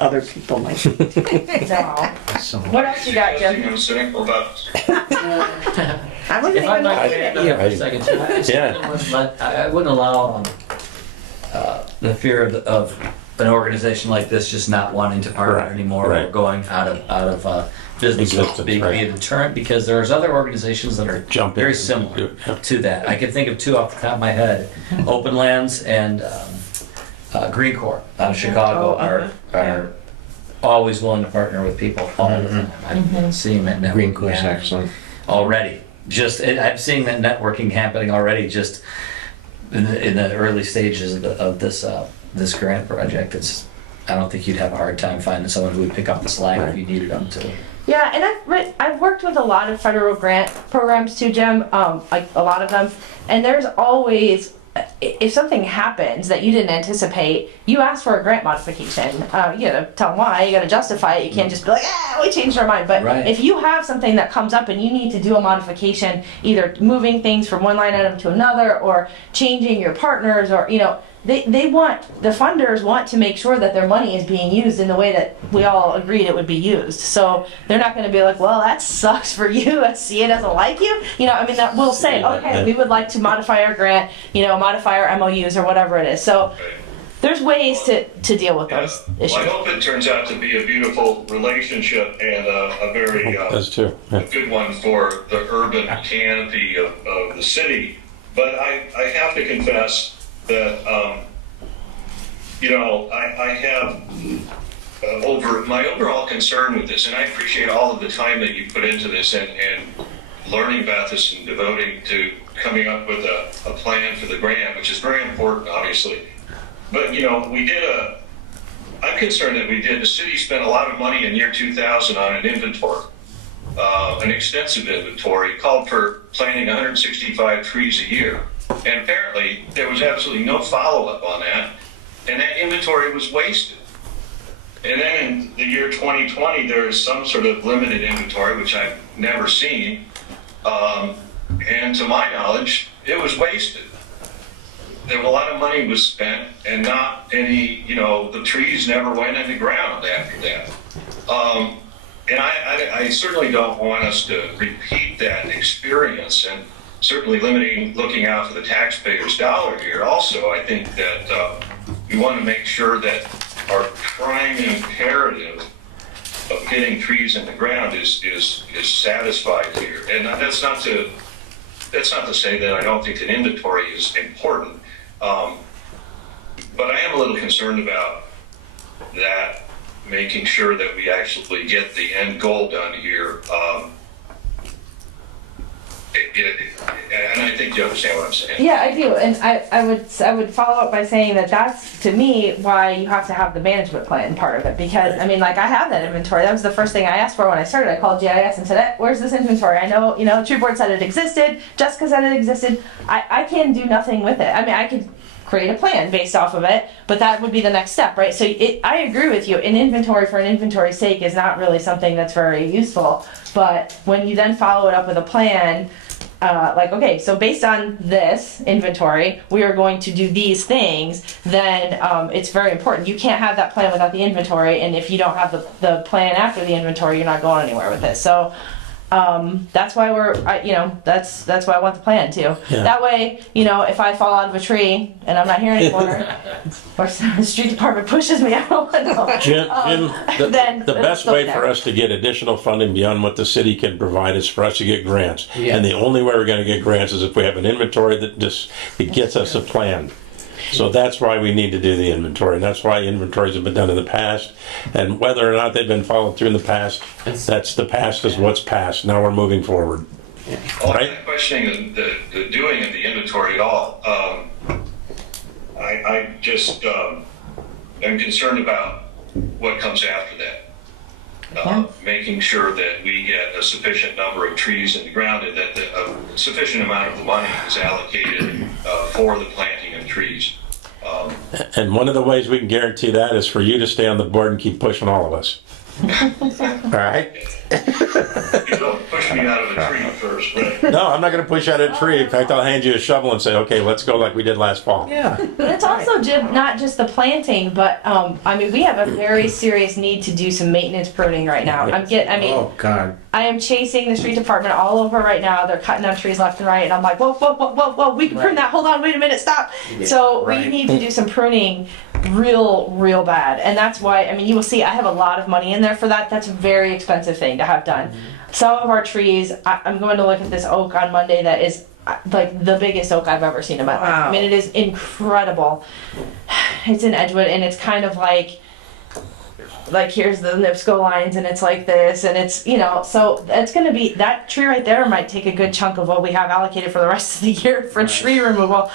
other people might be. No. What else you got, Jim? I'm cynical about. I wouldn't even know. For a second, I wouldn't allow the fear of an organization like this just not wanting to partner anymore or going out of business be a deterrent, because there's other organizations that are very similar to that. I can think of 2 off the top of my head: Open Lands and Green Corps out of Chicago are always willing to partner with people all the time. I've been seeing that networking. Green Corps is excellent. Already. I'm seeing that networking happening already just in the early stages of this grant project. I don't think you'd have a hard time finding someone who would pick up the slack if you needed them to. Yeah, and I've worked with a lot of federal grant programs too, Jim, like a lot of them, and there's always, if something happens that you didn't anticipate, you ask for a grant modification. You gotta tell them why, you gotta justify it. You can't just be like, we changed our mind. But if you have something that comes up and you need to do a modification, either moving things from one line item to another or changing your partners, or the funders want to make sure that their money is being used in the way that we all agreed it would be used. So they're not going to be like, well, that sucks for you. SCA doesn't like you. That we'll say, okay, we would like to modify our grant, modify our MOUs or whatever it is. So there's ways to deal with those issues. Well, I hope it turns out to be a beautiful relationship and a very a good one for the urban canopy of the city. But I have to confess that I have my overall concern with this, and I appreciate all of the time that you put into this and learning about this and devoting to coming up with a plan for the grant, which is very important, obviously. But I'm concerned that the city spent a lot of money in year 2000 on an inventory, an extensive inventory, called for planting 165 trees a year. And apparently, there was absolutely no follow-up on that, and that inventory was wasted. And then in the year 2020, there is some sort of limited inventory, which I've never seen, and to my knowledge, it was wasted. a lot of money was spent and not any, the trees never went in the ground after that. And I certainly don't want us to repeat that experience, and certainly looking out for the taxpayer's dollar here. Also, I think that we want to make sure that our prime imperative of getting trees in the ground is satisfied here. And that's not to say that I don't think an inventory is important, but I am a little concerned about that, making sure that we actually get the end goal done here. And I think you understand what I'm saying. Yeah, I do, and I would follow up by saying that that's, to me, why you have to have the management plan part of it, because I mean, like, I have that inventory. That was the first thing I asked for when I started. I called GIS and said, "Where's this inventory? I know, Tree Board said it existed. Jessica said it existed. I can do nothing with it. I mean, I could create a plan based off of it, but that would be the next step, right? So I agree with you. An inventory for an inventory's sake is not really something that's very useful. But when you then follow it up with a plan, okay, so based on this inventory, we are going to do these things, then it's very important. You can't have that plan without the inventory, and if you don't have the plan after the inventory, you're not going anywhere with it. So that's why that's why I want the plan too. Yeah. That way, if I fall out of a tree and I'm not here anymore, or the street department pushes me out, Jim, the best way for us to get additional funding beyond what the city can provide is for us to get grants. Yeah. And the only way we're going to get grants is if we have an inventory that it gets us a plan. So that's why we need to do the inventory, and that's why inventories have been done in the past. And whether or not they've been followed through in the past, that's the past is what's past. Now we're moving forward. Yeah. Well, right? I'm not questioning the doing of the inventory at all. I just am concerned about what comes after that. Making sure that we get a sufficient number of trees in the ground, and that a sufficient amount of the money is allocated for the planting of trees. And one of the ways we can guarantee that is for you to stay on the board and keep pushing all of us. All right? You don't push me out of a tree first, right? No, I'm not going to push you out of a tree. In fact, I'll hand you a shovel and say, "Okay, let's go like we did last fall." Yeah. But it's also, Jim, not just the planting, but we have a very serious need to do some maintenance pruning right now. Oh God. I am chasing the street department all over right now. They're cutting down trees left and right, and I'm like, whoa, we can prune that. Hold on, wait a minute, stop. Yeah, so we need to do some pruning real bad, and that's why, you will see I have a lot of money in there for that. That's a very expensive thing to have done. Some of our trees, I'm going to look at this oak on Monday that is like the biggest oak I've ever seen in my life. It is incredible. It's in Edgewood, and it's kind of like here's the NIPSCO lines, and it's like this, and it's, so it's going to be, that tree right there might take a good chunk of what we have allocated for the rest of the year for tree removal.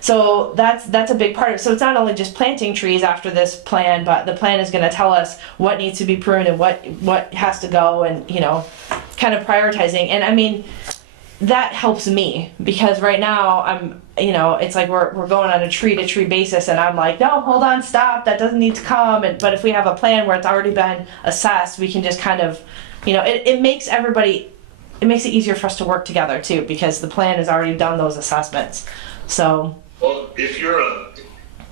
So that's a big part of it. So it's not only just planting trees after this plan, but the plan is going to tell us what needs to be pruned and what has to go, and, kind of prioritizing. And that helps me, because right now it's like we're going on a tree to tree basis, and I'm like, no, hold on, stop, that doesn't need to come. But if we have a plan where it's already been assessed, we can just kind of, it makes it easier for us to work together too, because the plan has already done those assessments. So. Well, if you're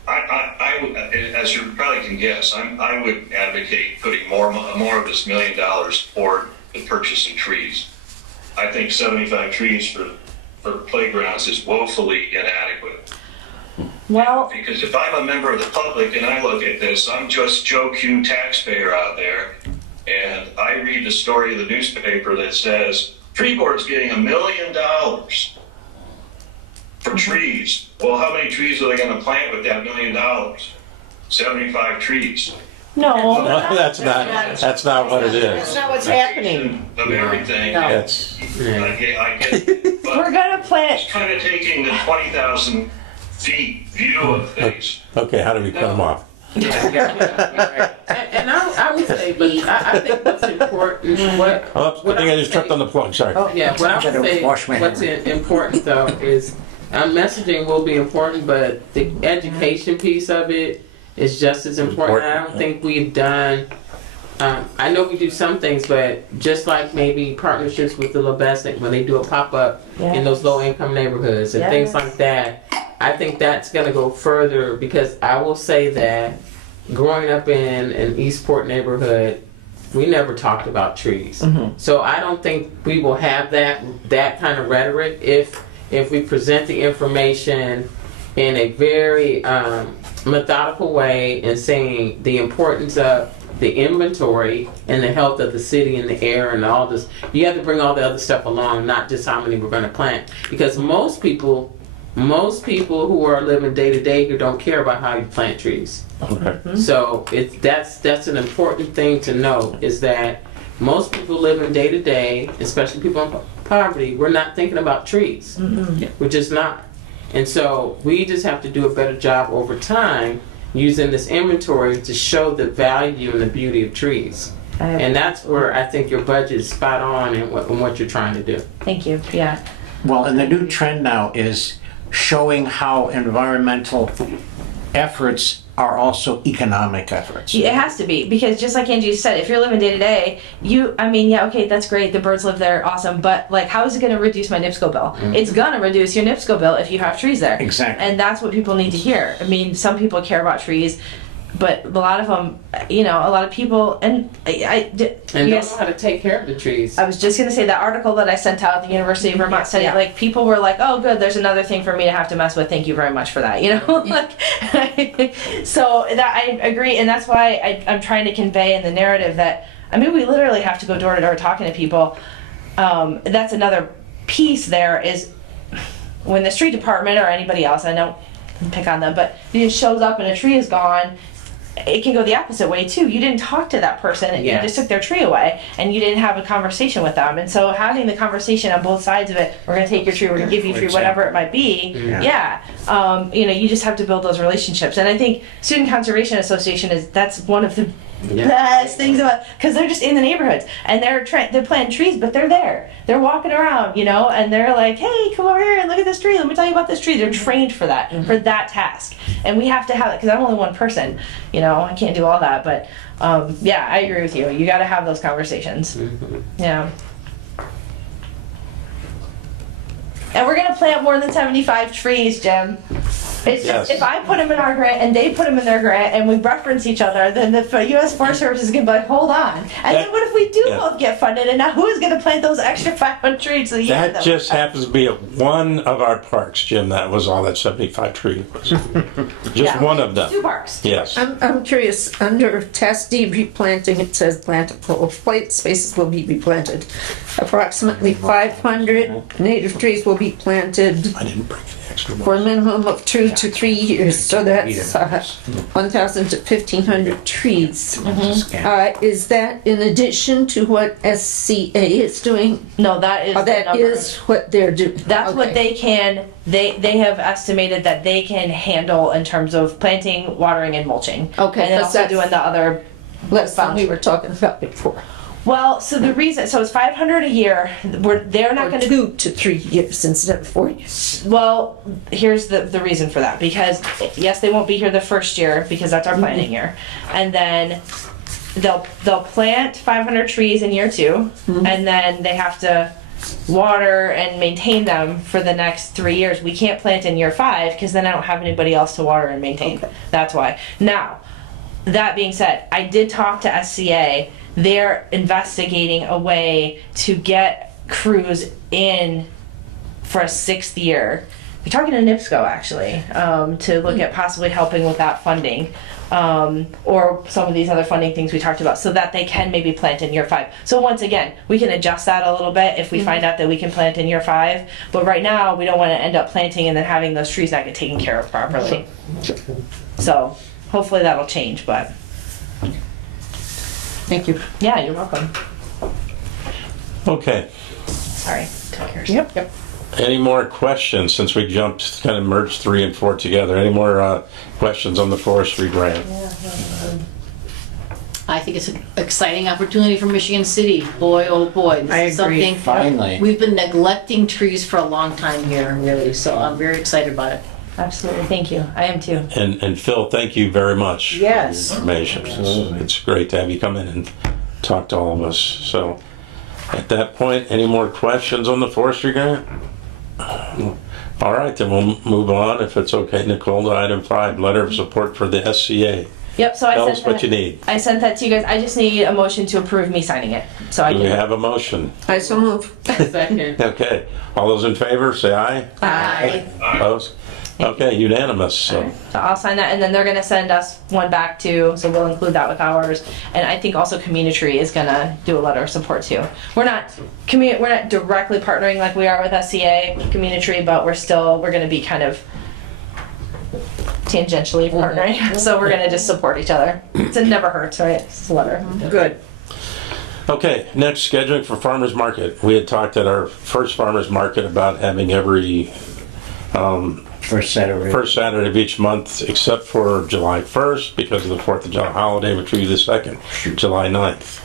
as you probably can guess, I would advocate putting more of this $1 million for the purchase of trees. I think 75 trees for playgrounds is woefully inadequate. Well, because if I'm a member of the public and I look at this, I'm just Joe Q taxpayer out there, and I read the story of the newspaper that says Tree Board's getting $1 million for trees. Well, how many trees are they going to plant with that $1 million? 75 trees. No, that's not what it is. That's not what's happening. Of everything. No. I get it. But we're gonna plant. It's kind of taking the 20,000 feet view of things. Okay, how do we cut them off? And I would say, but I think what's important. I think I just tripped on the plug. Sorry. Yeah, what I would say, what's important though is messaging will be important, but the education piece of it is just as important. I don't think we've done. I know we do some things, but just like maybe partnerships with the Lebesnick when they do a pop-up in those low-income neighborhoods and things like that, I think that's gonna go further because I will say that growing up in an Eastport neighborhood, we never talked about trees. So I don't think we will have that kind of rhetoric if we present the information in a very methodical way and saying the importance of the inventory and the health of the city and the air and all this. You have to bring all the other stuff along, not just how many we're going to plant. Because most people who are living day to day who don't care about how you plant trees. So that's an important thing to note is that most people living day to day, especially people in poverty, we're not thinking about trees. We're just not. And so we just have to do a better job over time using this inventory to show the value and the beauty of trees. And that's where I think your budget is spot on in what you're trying to do. Thank you. Yeah. Well, and the new trend now is showing how environmental efforts are also economic efforts. It has to be, because just like Angie said, if you're living day to day, okay, that's great, the birds live there, awesome, but like, how is it going to reduce my NIPSCO bill? It's going to reduce your NIPSCO bill if you have trees there. Exactly. And that's what people need to hear. I mean, some people care about trees, but a lot of them, a lot of people, and don't know how to take care of the trees. I was just going to say that article that I sent out at the University of Vermont study, like people were like, oh good, there's another thing for me to have to mess with, thank you very much for that, like, so that I agree, and that's why I'm trying to convey in the narrative that, we literally have to go door to door talking to people. That's another piece there is when the street department or anybody else, I don't pick on them, but it just shows up and a tree is gone, it can go the opposite way too. You didn't talk to that person and you just took their tree away and you didn't have a conversation with them. And so having the conversation on both sides of it, we're going to take your tree, we're going to give you a tree, whatever it might be. You just have to build those relationships. And I think Student Conservation Association that's one of the best things about, because they're just in the neighborhoods and they're planting trees, but they're walking around, and they're like, hey, come over here and look at this tree, let me tell you about this tree. They're trained for that, for that task, and we have to have it, because I'm only one person, I can't do all that, but I agree with you, got to have those conversations. And we're gonna plant more than 75 trees, Jim. It's just, if I put them in our grant and they put them in their grant and we reference each other, then the U.S. Forest Service is going to be like, hold on. And then what if we do both get funded, and now who is going to plant those extra 500 trees a year? That just happens to be at one of our parks, Jim. That was all that 75 trees was. Just one of them. 2 parks. Yes. I'm curious, under Task D replanting, it says plantable white spaces will be replanted. Approximately 500 native trees will be planted. I didn't bring the extra for a minimum of 2 to 3 years, so that's 1,000 to 1,500 trees. Is that in addition to what SCA is doing? No, that is that is what they're doing. That's what they can. They have estimated that they can handle in terms of planting, watering, and mulching. Okay, and then also doing the other. Less than we were talking about before. Well, so the reason, so it's 500 a year. They're not going to 2 to 3 years instead of 4 years. Well, here's the reason for that, because yes, they won't be here the first year because that's our planting year, and then they'll plant 500 trees in year 2, and then they have to water and maintain them for the next 3 years. We can't plant in year 5 because then I don't have anybody else to water and maintain. Okay. That's why. Now, that being said, I did talk to SCA. They're investigating a way to get crews in for a 6th year. We're talking to NIPSCO actually, to look at possibly helping with that funding, or some of these other funding things we talked about, so that they can maybe plant in year 5. So once again, we can adjust that a little bit if we find out that we can plant in year 5. But right now, we don't want to end up planting and then having those trees not get taken care of properly. So hopefully that'll change, but. Thank you. Yeah, you're welcome. Okay. Sorry. Yep. Any more questions, since we jumped, kind of merged 3 and 4 together? Any more questions on the forestry grant? I think it's an exciting opportunity for Michigan City. Boy, oh boy. This is something Finally. We've been neglecting trees for a long time here, really. So I'm very excited about it. Absolutely. Thank you. I am too. And Phil, thank you very much. Yes. For the information. It's great to have you come in and talk to all of us. So at that point, any more questions on the forestry grant? All right, then we'll move on, if it's okay, Nicole, to item 5, letter of support for the SCA. Yep, so I Tell sent us what that, you need. I sent that to you guys. I just need a motion to approve me signing it. So I Do we can. have a motion? I so move. Second. Okay, all those in favor, say aye. Aye. Opposed? Okay, unanimous, so. So I'll sign that, and then they're gonna send us one back too, so we'll include that with ours. And I think also Community is gonna do a letter of support too. We're not directly partnering like we are with SCA Community, but we're gonna be kind of tangentially partnering. So we're gonna just support each other. So it never hurts, right? It's a letter. Good. Okay, next, scheduling for farmer's market. We had talked at our first farmer's market about having every First Saturday. first Saturday of each month, except for July 1st, because of the 4th of July holiday, which will be the 2nd, July 9th.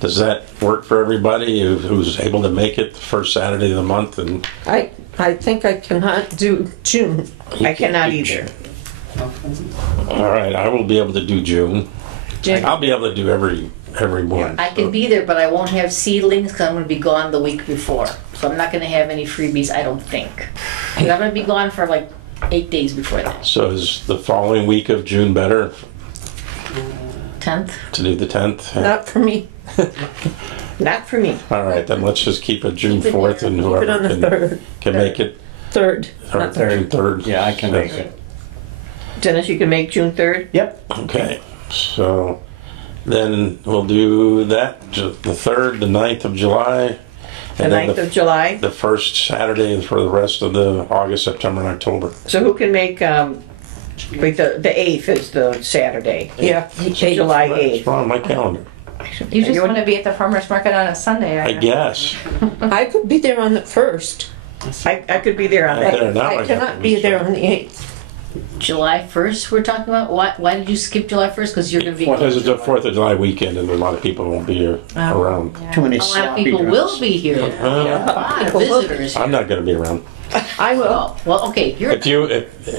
Does that work for everybody who's able to make it the first Saturday of the month? And I think I cannot do June. I cannot either. all right, I will be able to do June. I'll be able to do every one. I can be there, but I won't have seedlings because I'm going to be gone the week before. So I'm not going to have any freebies, I don't think. 'Cause I'm going to be gone for like 8 days before that. So is the following week of June better 10th? to do the 10th? Not for me. Not for me. All right, then let's just keep it June Keep it 4th, and Put it on whoever the third. can make it. Third. Or Not third. June 3rd. Yeah, I can make it. Dennis, you can make June 3rd? Yep. Okay, so then we'll do that, the 3rd, the 9th of July. The And then 9th of July? the first Saturday for the rest of the August, September, and October. So who can make, wait, the 8th is the Saturday. Yeah. July What's 8th. wrong with my calendar? You just You want to be at the farmer's market on a Sunday, I right? guess. I could be there on the 1st. I could be there on Right that. there, now I got cannot the be there research. on the 8th. July 1st we're talking about? Why did you skip July 1st? Because you're going to be... Because it's the 4th of July weekend, and a lot of people won't be around. Too many A lot of sloppy people drunks. will be here. A lot of visitors. I'm not going to be around. I will. Oh, well, okay, you're... If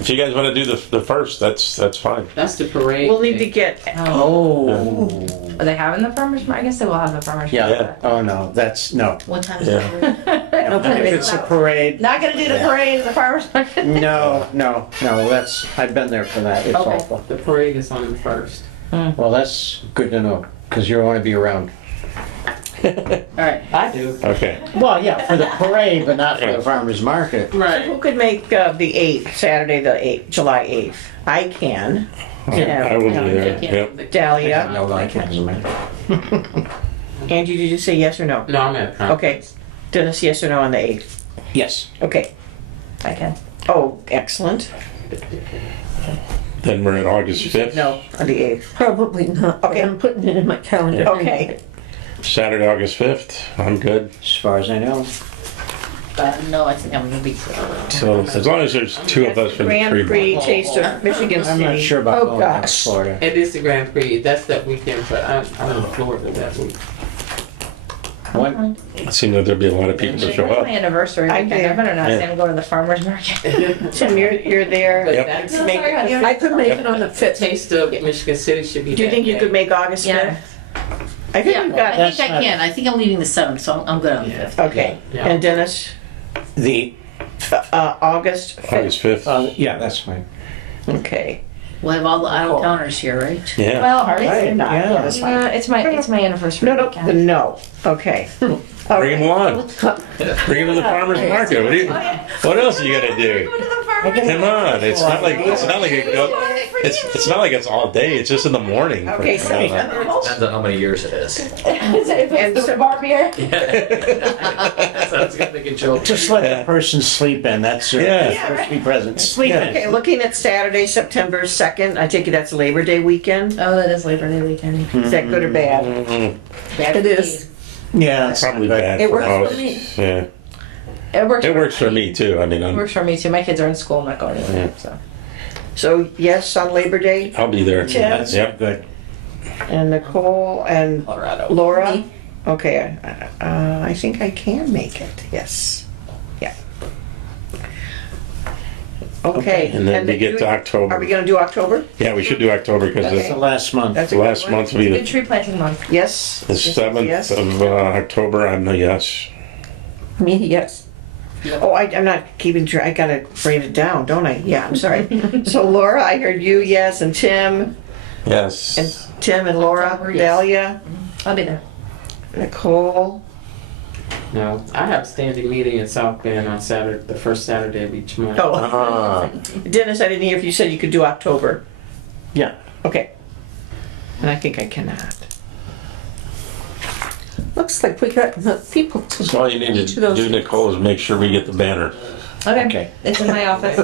you guys want to do the first, that's fine. That's the parade. We'll need to get, Oh. Are they having the farmer's market? I guess they will have the farmer's Yeah. market. Oh, no, that's, no. What time is Yeah. it? If it's a parade, Not gonna do the parade at the farmer's market. no, that's, I've been there for that. It's Okay. awful. The parade is on the 1st. Well, that's good to know, because you want to be around. All right. I do. Okay. Well, yeah, for the parade, but not for the farmer's market. Right. Who could make the 8th, Saturday the 8th, July 8th? I can. I will be there. Yeah. Yep. Dahlia. No, I can't. Angie, did you say yes or no? No, I'm at conference. Okay. Dennis, yes or no on the 8th? Yes. Okay. I can. Oh, excellent. Then we're at August 5th. No, on the 8th. Probably not. Okay. I'm putting it in my calendar. Okay. Saturday, August 5th. I'm good. As far as I know. No, I think I'm going to be... So as long as there's two of us from the Grand Prix tree. Taste of Michigan I'm not City. sure about Oh, going down to gosh. Florida. It is the Grand Prix. That's that weekend, but I'm in Florida that week. When, It seems like there'll be a lot of people to show It's up. my anniversary I'm weekend. I there. better not Yeah. say I'm going to the farmer's market. Tim, you're there. But Yep. that's Make it- I could make it on the 5th. Taste of Michigan City should be. Do you that think you day. could make August 5th? Yeah. I think Yeah, we've I got, think I not- can. I think I'm leaving the 7th, so I'm good on the 5th. okay. Yeah. And Dennis, the, August 5th. August 5th. yeah, that's fine. Okay. We'll have all the out-of-towners here, right? Yeah. Well, are they? Right, not, yeah, that's fine. It's my anniversary. No, weekend. no. Okay. Bring them along. Bring them to the farmer's market. What else are you gonna do? Come on. It's not like it's not like it's all day. It's just in the morning. Okay, so Depends on how many years it is. If it's the bar beer. So it's gonna make a joke. Just let the person sleep in, that's their Yeah. first be present. Sleep. Okay, looking at Saturday, September 2nd, I take it that's Labor Day weekend. Oh, that is Labor Day weekend. Is that good or bad? It is. Yeah, it's Probably bad It for works for most. me. Yeah. It works. It works for me too. I mean, It works for me too. My kids are in school. I'm not going anywhere. So. So yes on Labor Day, I'll be there. Yes. Yep. good. and Nicole and Colorado. Laura. Okay, I think I can make it. Yes. Yeah. Okay. And then we get to Are we October. gonna do October? Yeah, we should do October because Okay. It's the last month. That's a the good last one. month will be Good the tree planting month. Yes. 7th Yes. of October. I'm a yes. Me, yes. Oh, I'm not keeping track. I gotta write it down, don't I? Yeah, I'm sorry. So Laura, I heard you, yes, and Tim, Yes. and Tim and Laura, October, yes. Dahlia, I'll be there. Nicole. No, I have a standing meeting in South Bend on Saturday, the first Saturday of each month. Oh, Ah, Dennis, I didn't hear if you said you could do October. Yeah. Okay. And I think I cannot. Looks like we got enough people to. so all you need each to of those. do, Nicole, is make sure we get the banner. Okay. It's in my office.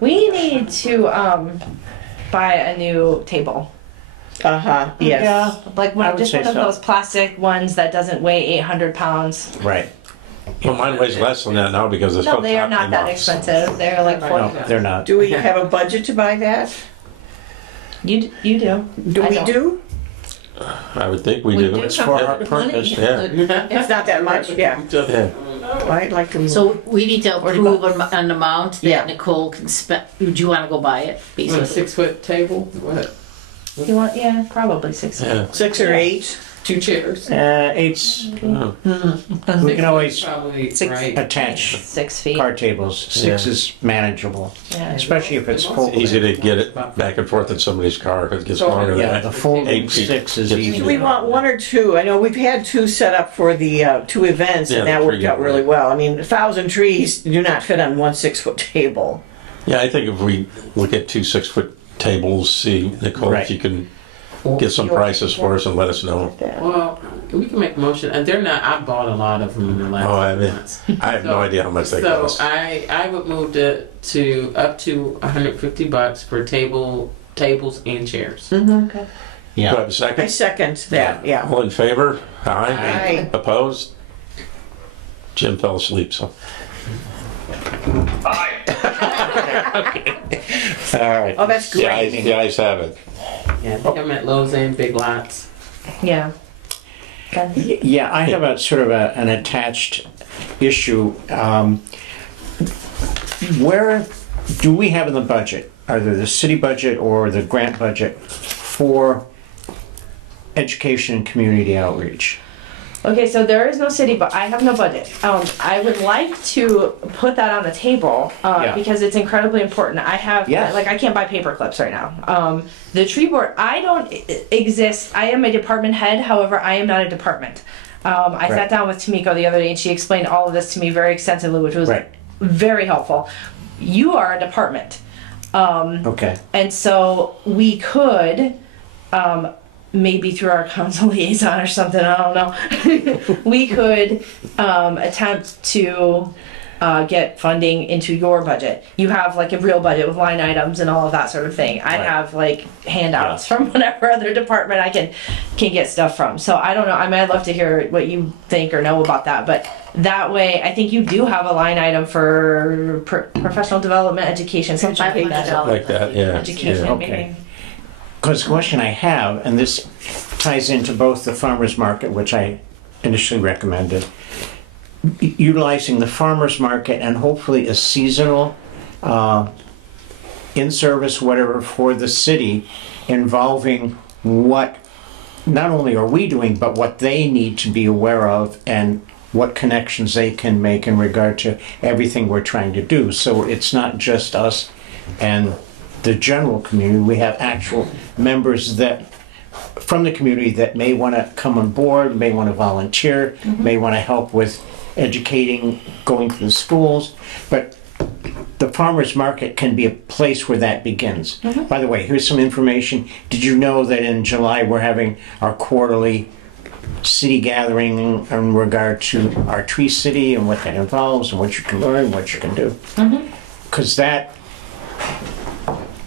We need to buy a new table. Uh-huh, yes. Yeah, like I would just say one of so. those plastic ones that doesn't weigh 800 pounds. Right. Well, mine weighs less than that now because it's No, they are not that expensive. They're like No, 40. they're not. Do we have a budget to buy that? You do. Do I we don't. do? I would think we We do. do It's have for a our bit of money. purpose, yeah. It's not that much, yeah. Yeah. I'd like to. So we need to approve an amount Yeah. that Nicole can spend. Do you want to go buy it? You want a Basically. 6-foot table? What? You want? Yeah, probably 6. Yeah. 6 or 8? 2 chairs? Eight's, Oh. we can always Probably, Six. right? attach 6 feet. card tables. 6 is manageable, Yeah. especially if it's full. Easy to get it back and forth in somebody's car if it gets longer than Yeah, that. the full 8 feet. 6 is Gets- easy. Do we want 1 or 2? I know we've had 2 set up for the 2 events, Yeah, and the that worked tree out really well. I mean, 1,000 trees do not fit on 1 6-foot table. Yeah, I think if we look at 2 6-foot tables, see, Nicole, Right. if you can get some prices for us and let us know. Well, we can make a motion, and they're not, I bought a lot of them in the last Oh, I mean, months. I have no idea how much they So cost. I would move it to up to $150 for tables and chairs. Do I have a I second? second that, yeah. All in favor? Aye. Aye. Opposed? Jim fell asleep, so. Aye. All right. Oh, that's The ayes- great. the ayes have it. Yeah, I think I'm at Lowe's and Big Lots. Yeah. Yeah, I have a sort of an attached issue. Where do we have in the budget, either the city budget or the grant budget, for education and community outreach? Okay, so there is no city, but I have no budget. I would like to put that on the table Yeah. because it's incredibly important. I have, Yes. like, I can't buy paper clips right now. The tree board, I don't exist. I am a department head, however, I am not a department. I sat down with Tamiko the other day and she explained all of this to me very extensively, which was Right. very helpful. You are a department. Okay. And so we could, maybe through our council liaison or something, I don't know, we could attempt to get funding into your budget. You have like a real budget with line items and all of that sort of thing. I Right. have like handouts from whatever other department I can get stuff from. So I don't know. I mean, I'd love to hear what you think or know about that. But that way, I think you do have a line item for professional development, education, something like that. $500. Like that, yeah. Education, Yeah. Okay. maybe. Because the question I have, and this ties into both the farmer's market, which I initially recommended, utilizing the farmer's market and hopefully a seasonal in-service, whatever, for the city, involving what not only are we doing, but what they need to be aware of and what connections they can make in regard to everything we're trying to do. So it's not just us and the general community. We have actual members that from the community that may want to come on board, may want to volunteer, may want to help with educating, going to the schools. But the farmers market can be a place where that begins. By the way, here's some information. Did you know that in July we're having our quarterly city gathering in regard to our tree city and what that involves and what you can learn, what you can do? Because that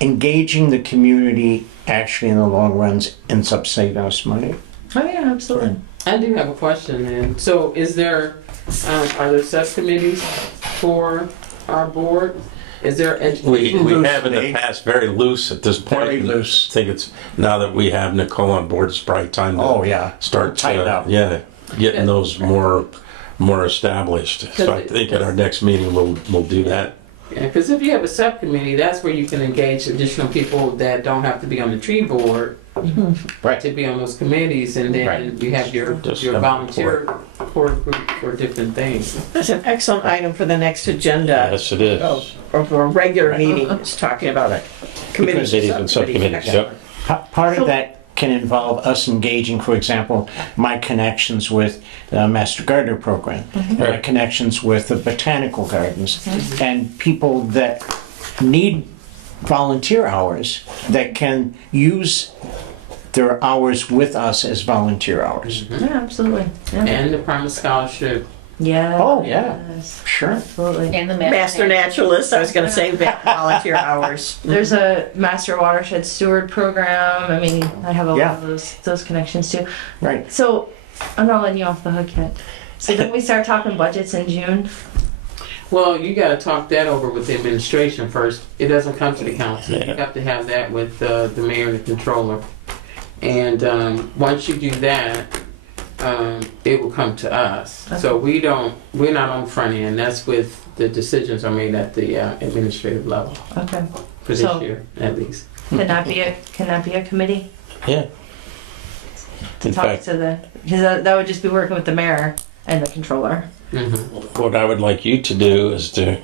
engaging the community actually in the long run ends up saving us money. Oh yeah, absolutely. I do have a question then. So is there, are there subcommittees for our board? Is there? We have in the Loosely. past very loose at this point. Very loose. I think it's, now that we have Nicole on board, it's probably time to Oh, yeah. start Tighten up. yeah, getting those more established. So I think at our next meeting we'll do that. Yeah, because if you have a subcommittee, that's where you can engage additional people that don't have to be on the tree board Right. to be on those committees, and then Right. you have your Just your have volunteer core group for different things. That's an excellent item for the next agenda. Yes, it is. Or for a regular meeting, is talking about it. Committees Committees and subcommittees, yep. Part of that can involve us engaging, for example, my connections with the Master Gardener Program, my connections with the Botanical Gardens, and people that need volunteer hours that can use their hours with us as volunteer hours. Yeah, absolutely. Yeah. And the Promise Scholarship. Yeah. Oh, yeah. Sure. Absolutely. And the Master naturalist, I was gonna say volunteer hours. There's a Master Watershed Steward program. I mean, I have a Yeah. lot of those connections too. Right. So I'm not letting you off the hook yet. So then we start talking budgets in June. Well, you got to talk that over with the administration first. It doesn't come to the council. You have to have that with the mayor and the controller. And once you do that, it will come to us. So we're not on the front end. That's with the decisions are made at the administrative level Okay. for this So- year, at least. Can that be a committee Yeah. to In talk fact, to the? Because that would just be working with the mayor and the controller. what I would like you to do is to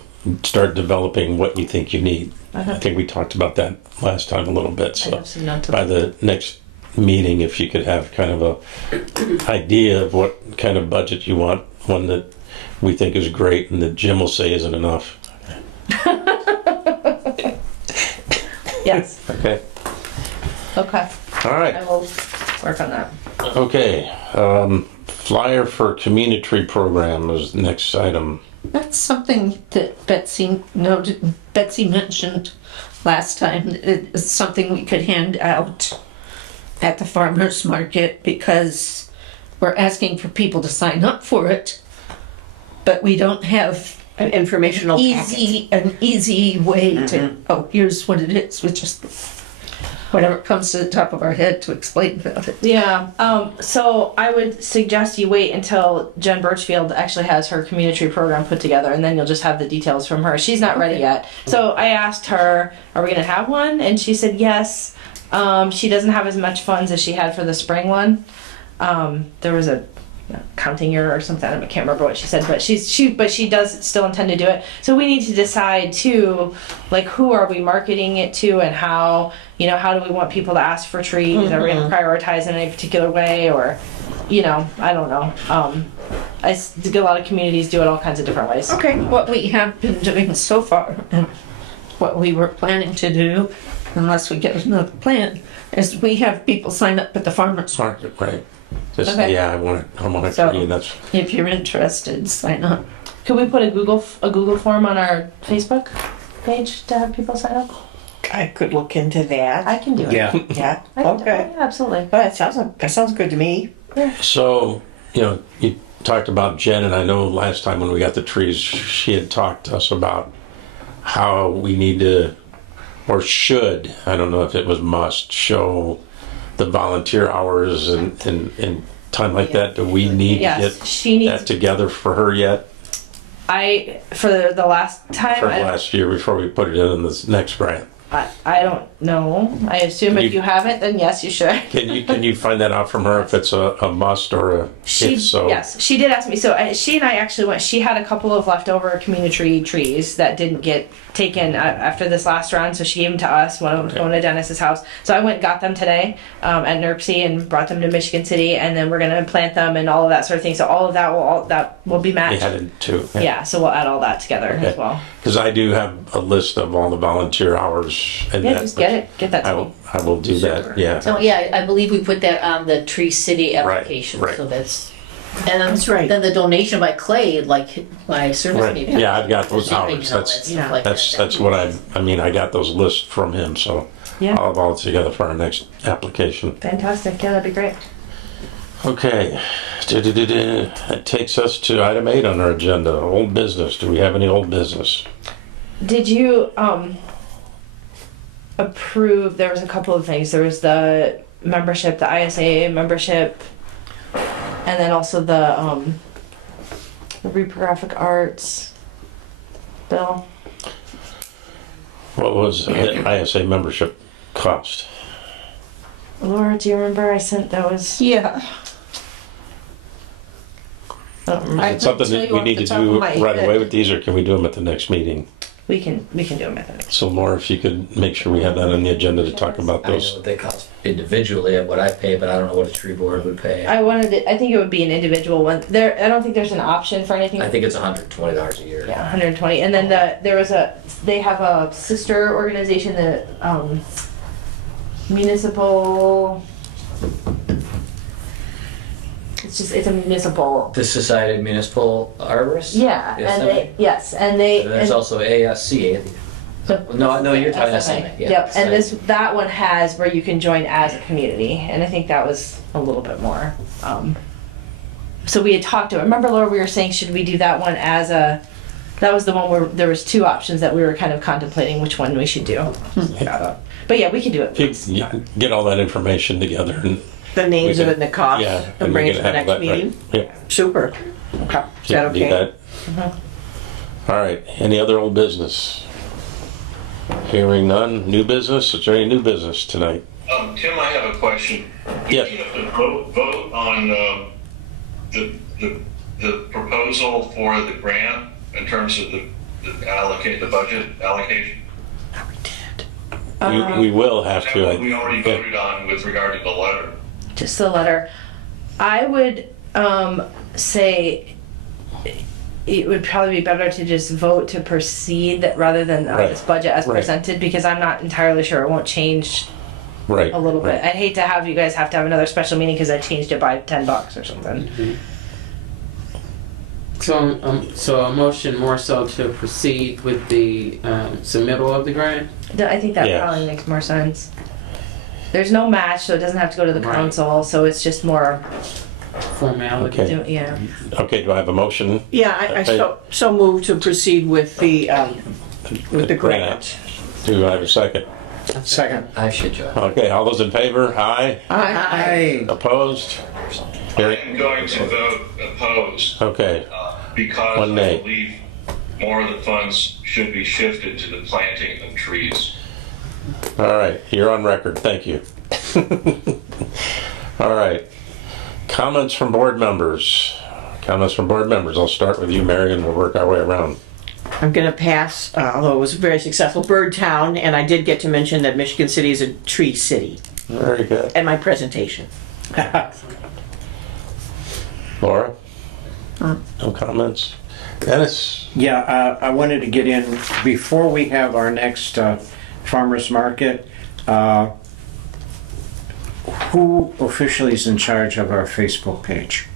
start developing what you think you need. Okay. I think we talked about that last time a little bit. I So have some notes. by the next meeting, if you could have kind of a idea of what kind of budget you want, one that we think is great and that Jim will say isn't enough. Yes. Okay. Okay. All right. I will work on that. Okay. Flyer for community program is the next item. That's something that Betsy mentioned last time. It's something we could hand out at the farmers market because we're asking for people to sign up for it, but we don't have An informational packet. an easy way to, oh, here's what it is, which is whatever comes to the top of our head to explain about it. Yeah. So I would suggest you wait until Jen Birchfield actually has her community program put together, and then you'll just have the details from her. She's not ready yet. So I asked her, "Are we going to have one?" And she said yes. She doesn't have as much funds as she had for the spring one. There was a counting error or something. I can't remember what she said, but she does still intend to do it. So we need to decide too, like who are we marketing it to and how, how do we want people to ask for trees? Are we going to prioritize in any particular way, or, I don't know. A lot of communities do it all kinds of different ways. Okay, what we have been doing so far, and what we were planning to do, unless we get another plan, is we have people sign up at the farmers market. Right. Just, Okay. yeah, I want to So- agree. That's If you're interested, sign up. Could we put a Google form on our Facebook page to have people sign up? I could look into that. I can do it. Yeah. Yeah. I can do it. Okay. Yeah, absolutely. Well, that sounds good to me. so. You talked about Jen, and I know last time when we got the trees, she had talked to us about how we need to, or should, I don't know if it was must, show the volunteer hours and time like that. Do we need Yes, to she get needs. that together for her yet? For the last time, For last year before we put it in this next grant? I don't know. I assume Can if you- you haven't, then yes, you should. Can you find that out from her if it's a must or a if so? Yes, she did ask me. So she and I actually went. She had a couple of leftover community trees that didn't get taken after this last round, so she gave them to us. One of them was going to Dennis's house. So I went and got them today at NERC and brought them to Michigan City, and then we're gonna plant them and all of that sort of thing. So all of that will be They matched. had it too. Yeah, so we'll add all that together Okay. as well. Because I do have a list of all the volunteer hours. And Yeah, that, just get that I to me. will. I will do that. Yeah. So yeah, I believe we put that on the Tree City application. right. So that's, and then, That's right. then the donation by Clay, like my service Right. maybe. Yeah, I've got those Shipping hours. and all that That's stuff like that. that's what I mean. I got those lists from him, so Yeah. I'll have all it together for our next application. Fantastic. Yeah, that'd be great. Okay. That takes us to item 8 on our agenda. Old business. Do we have any old business? Did you approve? There was a couple of things. There was the membership, the ISA membership, and then also the reprographic arts bill. What was the ISA membership cost? Laura, do you remember I sent that was? Yeah. I don't remember. I Is it something couldn't that tell we you need off to the top do of my right head. away with these, or can we do them at the next meeting? We can do a method. So Laura, if you could make sure we have that on the agenda to talk about I know those. what they cost individually at what I pay, but I don't know what a tree board would pay. I think it would be an individual one. I don't think there's an option for anything. I think it's $120 a year. Yeah, 120. And then they have a sister organization, the municipal. It's a municipal. The Society of Municipal Arborists? Yeah, and There's also ASC. No, you're talking SMA. Yeah, Yep, and Society. that one has where you can join as a community, and I think that was a little bit more. So we had talked to. Remember, Laura, we were saying should we do that one as a? That was the one where there was two options that we were kind of contemplating which one we should do. But yeah, we can do it. If you can get all that information together and The names We of can- it and the cost, yeah, and we bring it can to the have next that, right. meeting? Yep. Super. Okay. Is that Do okay? that. All right, any other old business? Hearing none. New business? Is there any new business tonight? Tim, I have a question. Yes. You have to vote on the proposal for the grant in terms of the budget allocation. We will have Is that to. what we already voted on with regard to the letter? Just the letter. I would say it would probably be better to just vote to proceed rather than Right. this budget as Right. presented, because I'm not entirely sure it won't change Right. a little bit. right. I'd hate to have you guys have to have another special meeting because I changed it by $10 or something. So a motion more so to proceed with the submittal of the grant? I think that Yes. probably makes more sense. There's no match, so it doesn't have to go to the Right. council, so it's just more, Formality. Okay. yeah. Okay, do I have a motion? Yeah, I so moved to proceed with the grant. Do I have a second? Second. I should join. Okay, all those in favor? Aye. Aye. Opposed? I am going to vote opposed Okay, because One nay. I believe more of the funds should be shifted to the planting of trees. all right, you're on record, thank you. All right, comments from board members. Comments from board members, I'll start with you, Mary, and we'll work our way around. I'm going to pass, although it was a very successful bird town, and I did get to mention that Michigan City is a tree city Very good. at my presentation. Laura? No comments? Dennis? Yeah, I wanted to get in, before we have our next farmer's market, who officially is in charge of our Facebook page?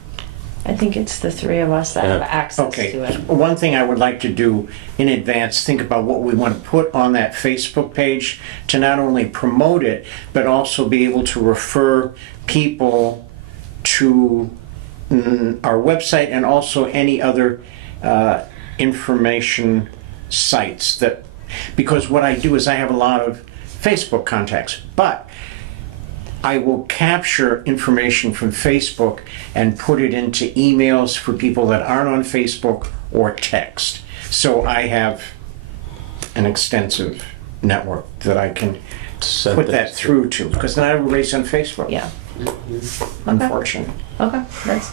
I think it's the three of us that have Yeah. access Okay, to it. one thing I would like to do in advance, think about what we want to put on that Facebook page to not only promote it, but also be able to refer people to our website and also any other information sites that, because what I do is I have a lot of Facebook contacts, but I will capture information from Facebook and put it into emails for people that aren't on Facebook or text. So I have an extensive network that I can Send put that things through to, because not everybody's on Facebook. Yeah. Unfortunately. Okay.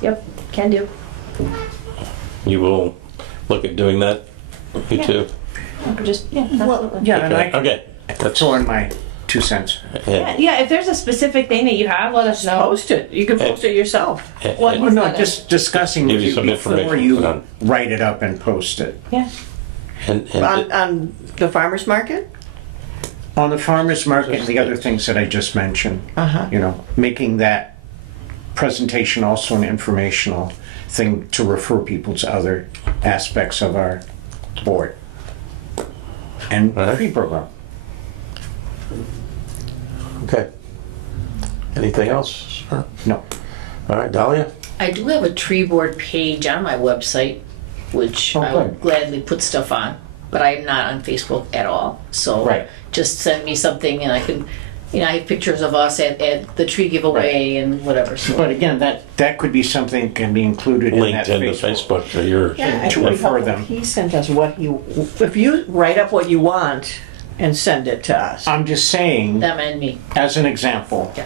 Yep. Can do. You will look at doing that? You too? Just absolutely. Yeah, and I Okay. That's throw in my 2 cents. Yeah, if there's a specific thing that you have, let us know. Post it. You can post it yourself. Well, no, just discussing Give with you you some before information to put you on. write it up and post it. Yeah. And On the farmer's market? On the farmer's market and the other things that I just mentioned, you know, making that presentation also an informational thing to refer people to other aspects of our board and All right. tree program. okay. Anything else? Sure. No. All right, Dahlia? I do have a tree board page on my website, which Oh, I will good. gladly put stuff on, but I am not on Facebook at all. So Right. just send me something and I can, I have pictures of us at the tree giveaway and whatever. So But again, that could be something that can be included in Linked that into Facebook. Facebook to your. Yeah, to it would refer help them. if he sent us what if you write up what you want, and send it to us. I'm just saying, Them and me. as an example, Yeah.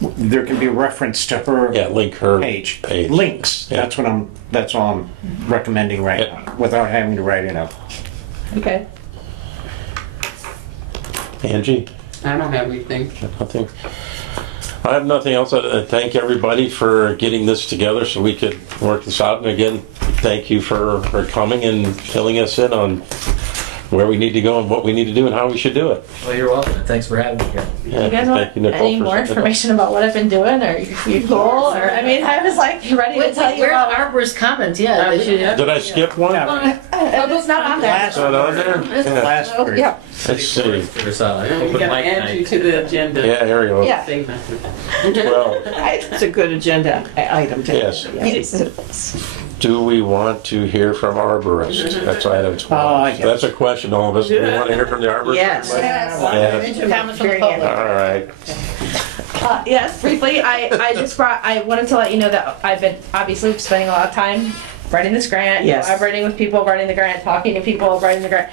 there can be reference to her Yeah, link her page. page. Links, Yeah. that's all I'm recommending right Yeah. now, without having to write it up. Okay. Angie? I don't have anything. Nothing. I have nothing else. I thank everybody for getting this together so we could work this out. And again, thank you for coming and filling us in on where we need to go and what we need to do and how we should do it. Well, you're welcome. And thanks for having me here. Yeah, You guys want thank you, Nicole, any for more setting it up. information about what I've been doing, or you cool? Or I mean, I was like ready to tell you Where's about. Arbor's comment? Yeah, they should. Did I skip one? It's not on there. Last, Is that on there? Yeah. last Oh, period. yeah. Let's see. There's You open gotta mic add you night. to the agenda. Yeah, here we go. Yeah. Say nothing. Well, It's a good agenda item to. yes. Yes. Do we want to hear from arborists? That's item 12. yes. That's a question, all of us. Do we want to hear from the arborists? Yes. Yes. Comments from the public. All right. Yes, briefly, I wanted to let you know that I've been obviously spending a lot of time writing this grant, Yes. collaborating with people, writing the grant, talking to people, writing the grant.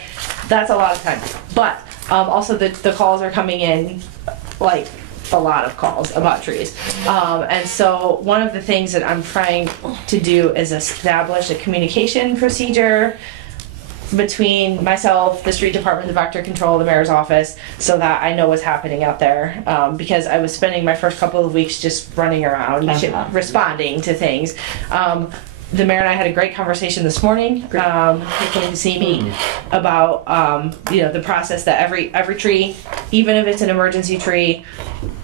That's a lot of time. But also the calls are coming in, like a lot of calls about trees. And so one of the things that I'm trying to do is establish a communication procedure between myself, the street department, the vector control, the mayor's office, so that I know what's happening out there. Because I was spending my first couple of weeks just running around, responding to things. The mayor and I had a great conversation this morning. He came to see me about the process that every tree, even if it's an emergency tree,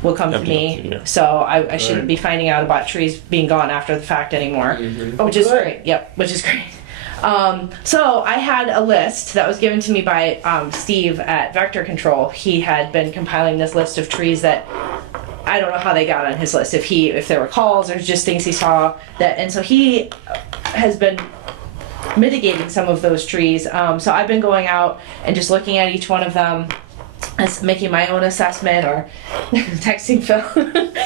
will come to me. Yeah. So I shouldn't be finding out about trees being gone after the fact anymore, which is great. Yep, which is great. So I had a list that was given to me by Steve at Vector Control. He had been compiling this list of trees that I don't know how they got on his list. If there were calls or just things he saw that, and so he has been mitigating some of those trees. So I've been going out and just looking at each one of them, as making my own assessment, or texting Phil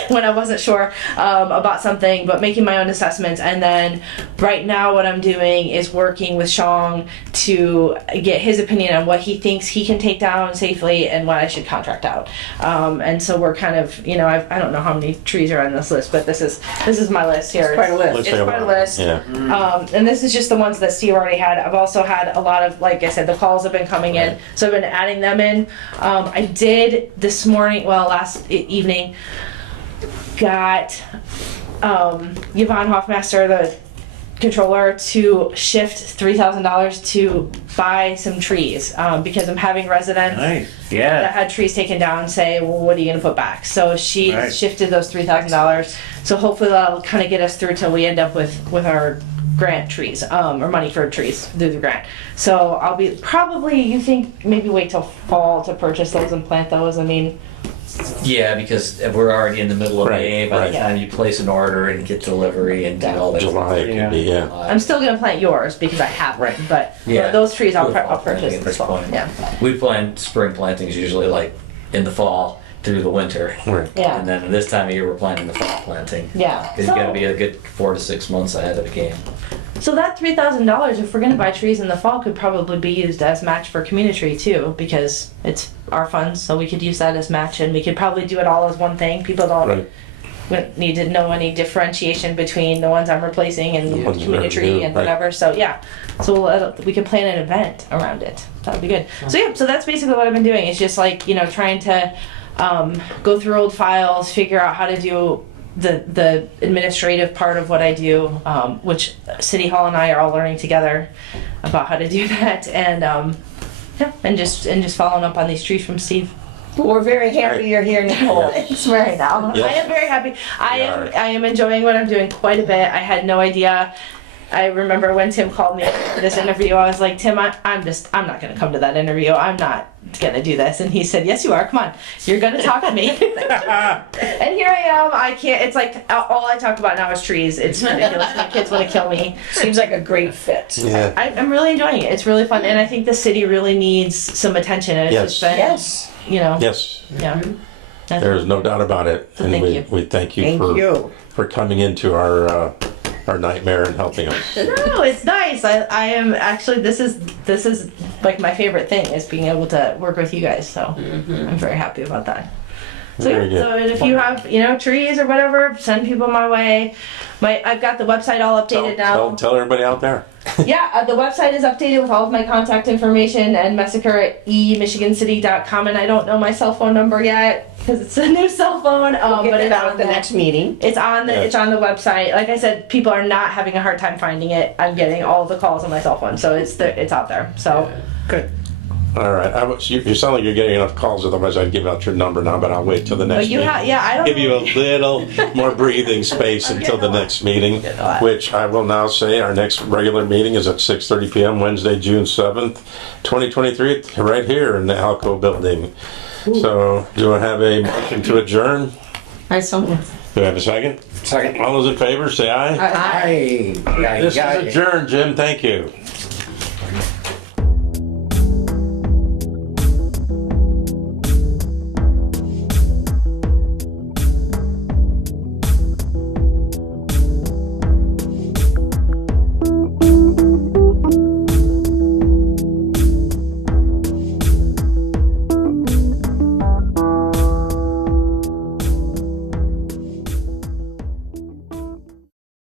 when I wasn't sure about something, but making my own assessments. And then right now what I'm doing is working with Shong to get his opinion on what he thinks he can take down safely and what I should contract out. And so we're kind of, I don't know how many trees are on this list, but this is my list here. It's quite a list. Looks It's like quite a list. Yeah. And this is just the ones that Steve already had. I've also had a lot of, like I said, the calls have been coming in, so I've been adding them in. I did this morning, last evening, got Yvonne Hoffmaster, the controller, to shift $3,000 to buy some trees because I'm having residents Nice, that yeah. had trees taken down say, well, what are you going to put back? So she Right. shifted those $3,000. So hopefully that'll kind of get us through till we end up with our grant trees, or money for trees through the grant. So I'll be probably, you think, maybe wait till fall to purchase those and plant those? I mean, Yeah, because we're already in the middle of Right, May. By right. the time you place an order and get delivery and do all that. July it could be, yeah. I'm still going to plant yours because I have Right. them, but Yeah. those trees I'll Fall purchase planting at this this fall. point. Yeah. We plant spring plantings usually like in the fall through the winter. Right. Yeah. And then this time of year we're planting the fall planting. Yeah. Because you gotta be a good 4 to 6 months ahead of the game. So that $3,000, if we're gonna buy trees in the fall, could probably be used as match for community too, because it's our funds, so we could use that as match, and we could probably do it all as one thing. People don't Right. wouldn't need to know any differentiation between the ones I'm replacing and the ones that are community new, and right. whatever. So yeah, so we can plan an event around it. That would be good. So yeah, so that's basically what I've been doing. It's just like trying to go through old files, figure out how to do the administrative part of what I do, which City Hall and I are all learning together about how to do that, and and just following up on these trees from Steve. We're very happy you're here, Nicole. It's right now. Yes. I am very happy. I are. am enjoying what I'm doing quite a bit. I had no idea. I remember when Tim called me for this interview, I was like, Tim, I'm not going to come to that interview. I'm not going to do this. And he said, yes, you are. Come on. You're going to talk to me. And here I am. I can't, it's like all I talk about now is trees. It's ridiculous. My kids want to kill me. Seems like a great fit. Yeah. I'm really enjoying it. It's really fun. And I think the city really needs some attention. And it's Yes. just been, Yes. Yes, yeah. there is no doubt about it. So And thank you. we thank you Thank for you. for coming into our our nightmare in helping us. No, it's nice. I am actually, this is like my favorite thing is being able to work with you guys. So I'm very happy about that. So, Very good. so if you have, trees or whatever, send people my way. I've got the website all updated now. Tell everybody out there. Yeah, the website is updated with all of my contact information and massacre@emichigancity.com, and I don't know my cell phone number yet because it's a new cell phone. We'll get but it it's out on at the next meeting. It's on the Yeah. it's on the website. Like I said, people are not having a hard time finding it. I'm getting all of the calls on my cell phone, so it's out there. So Good. All right. You sound like you're getting enough calls, otherwise I'd give out your number now, but I'll wait till the next meeting. I don't Give you a know. little more breathing space until the next meeting, which I will now say our next regular meeting is at 6:30 p.m. Wednesday, June 7th, 2023, right here in the Alco building. So do I have a motion to adjourn? I saw one. Do I have a second? Second. All those in favor, say aye. Aye. This is adjourned, Jim. Thank you.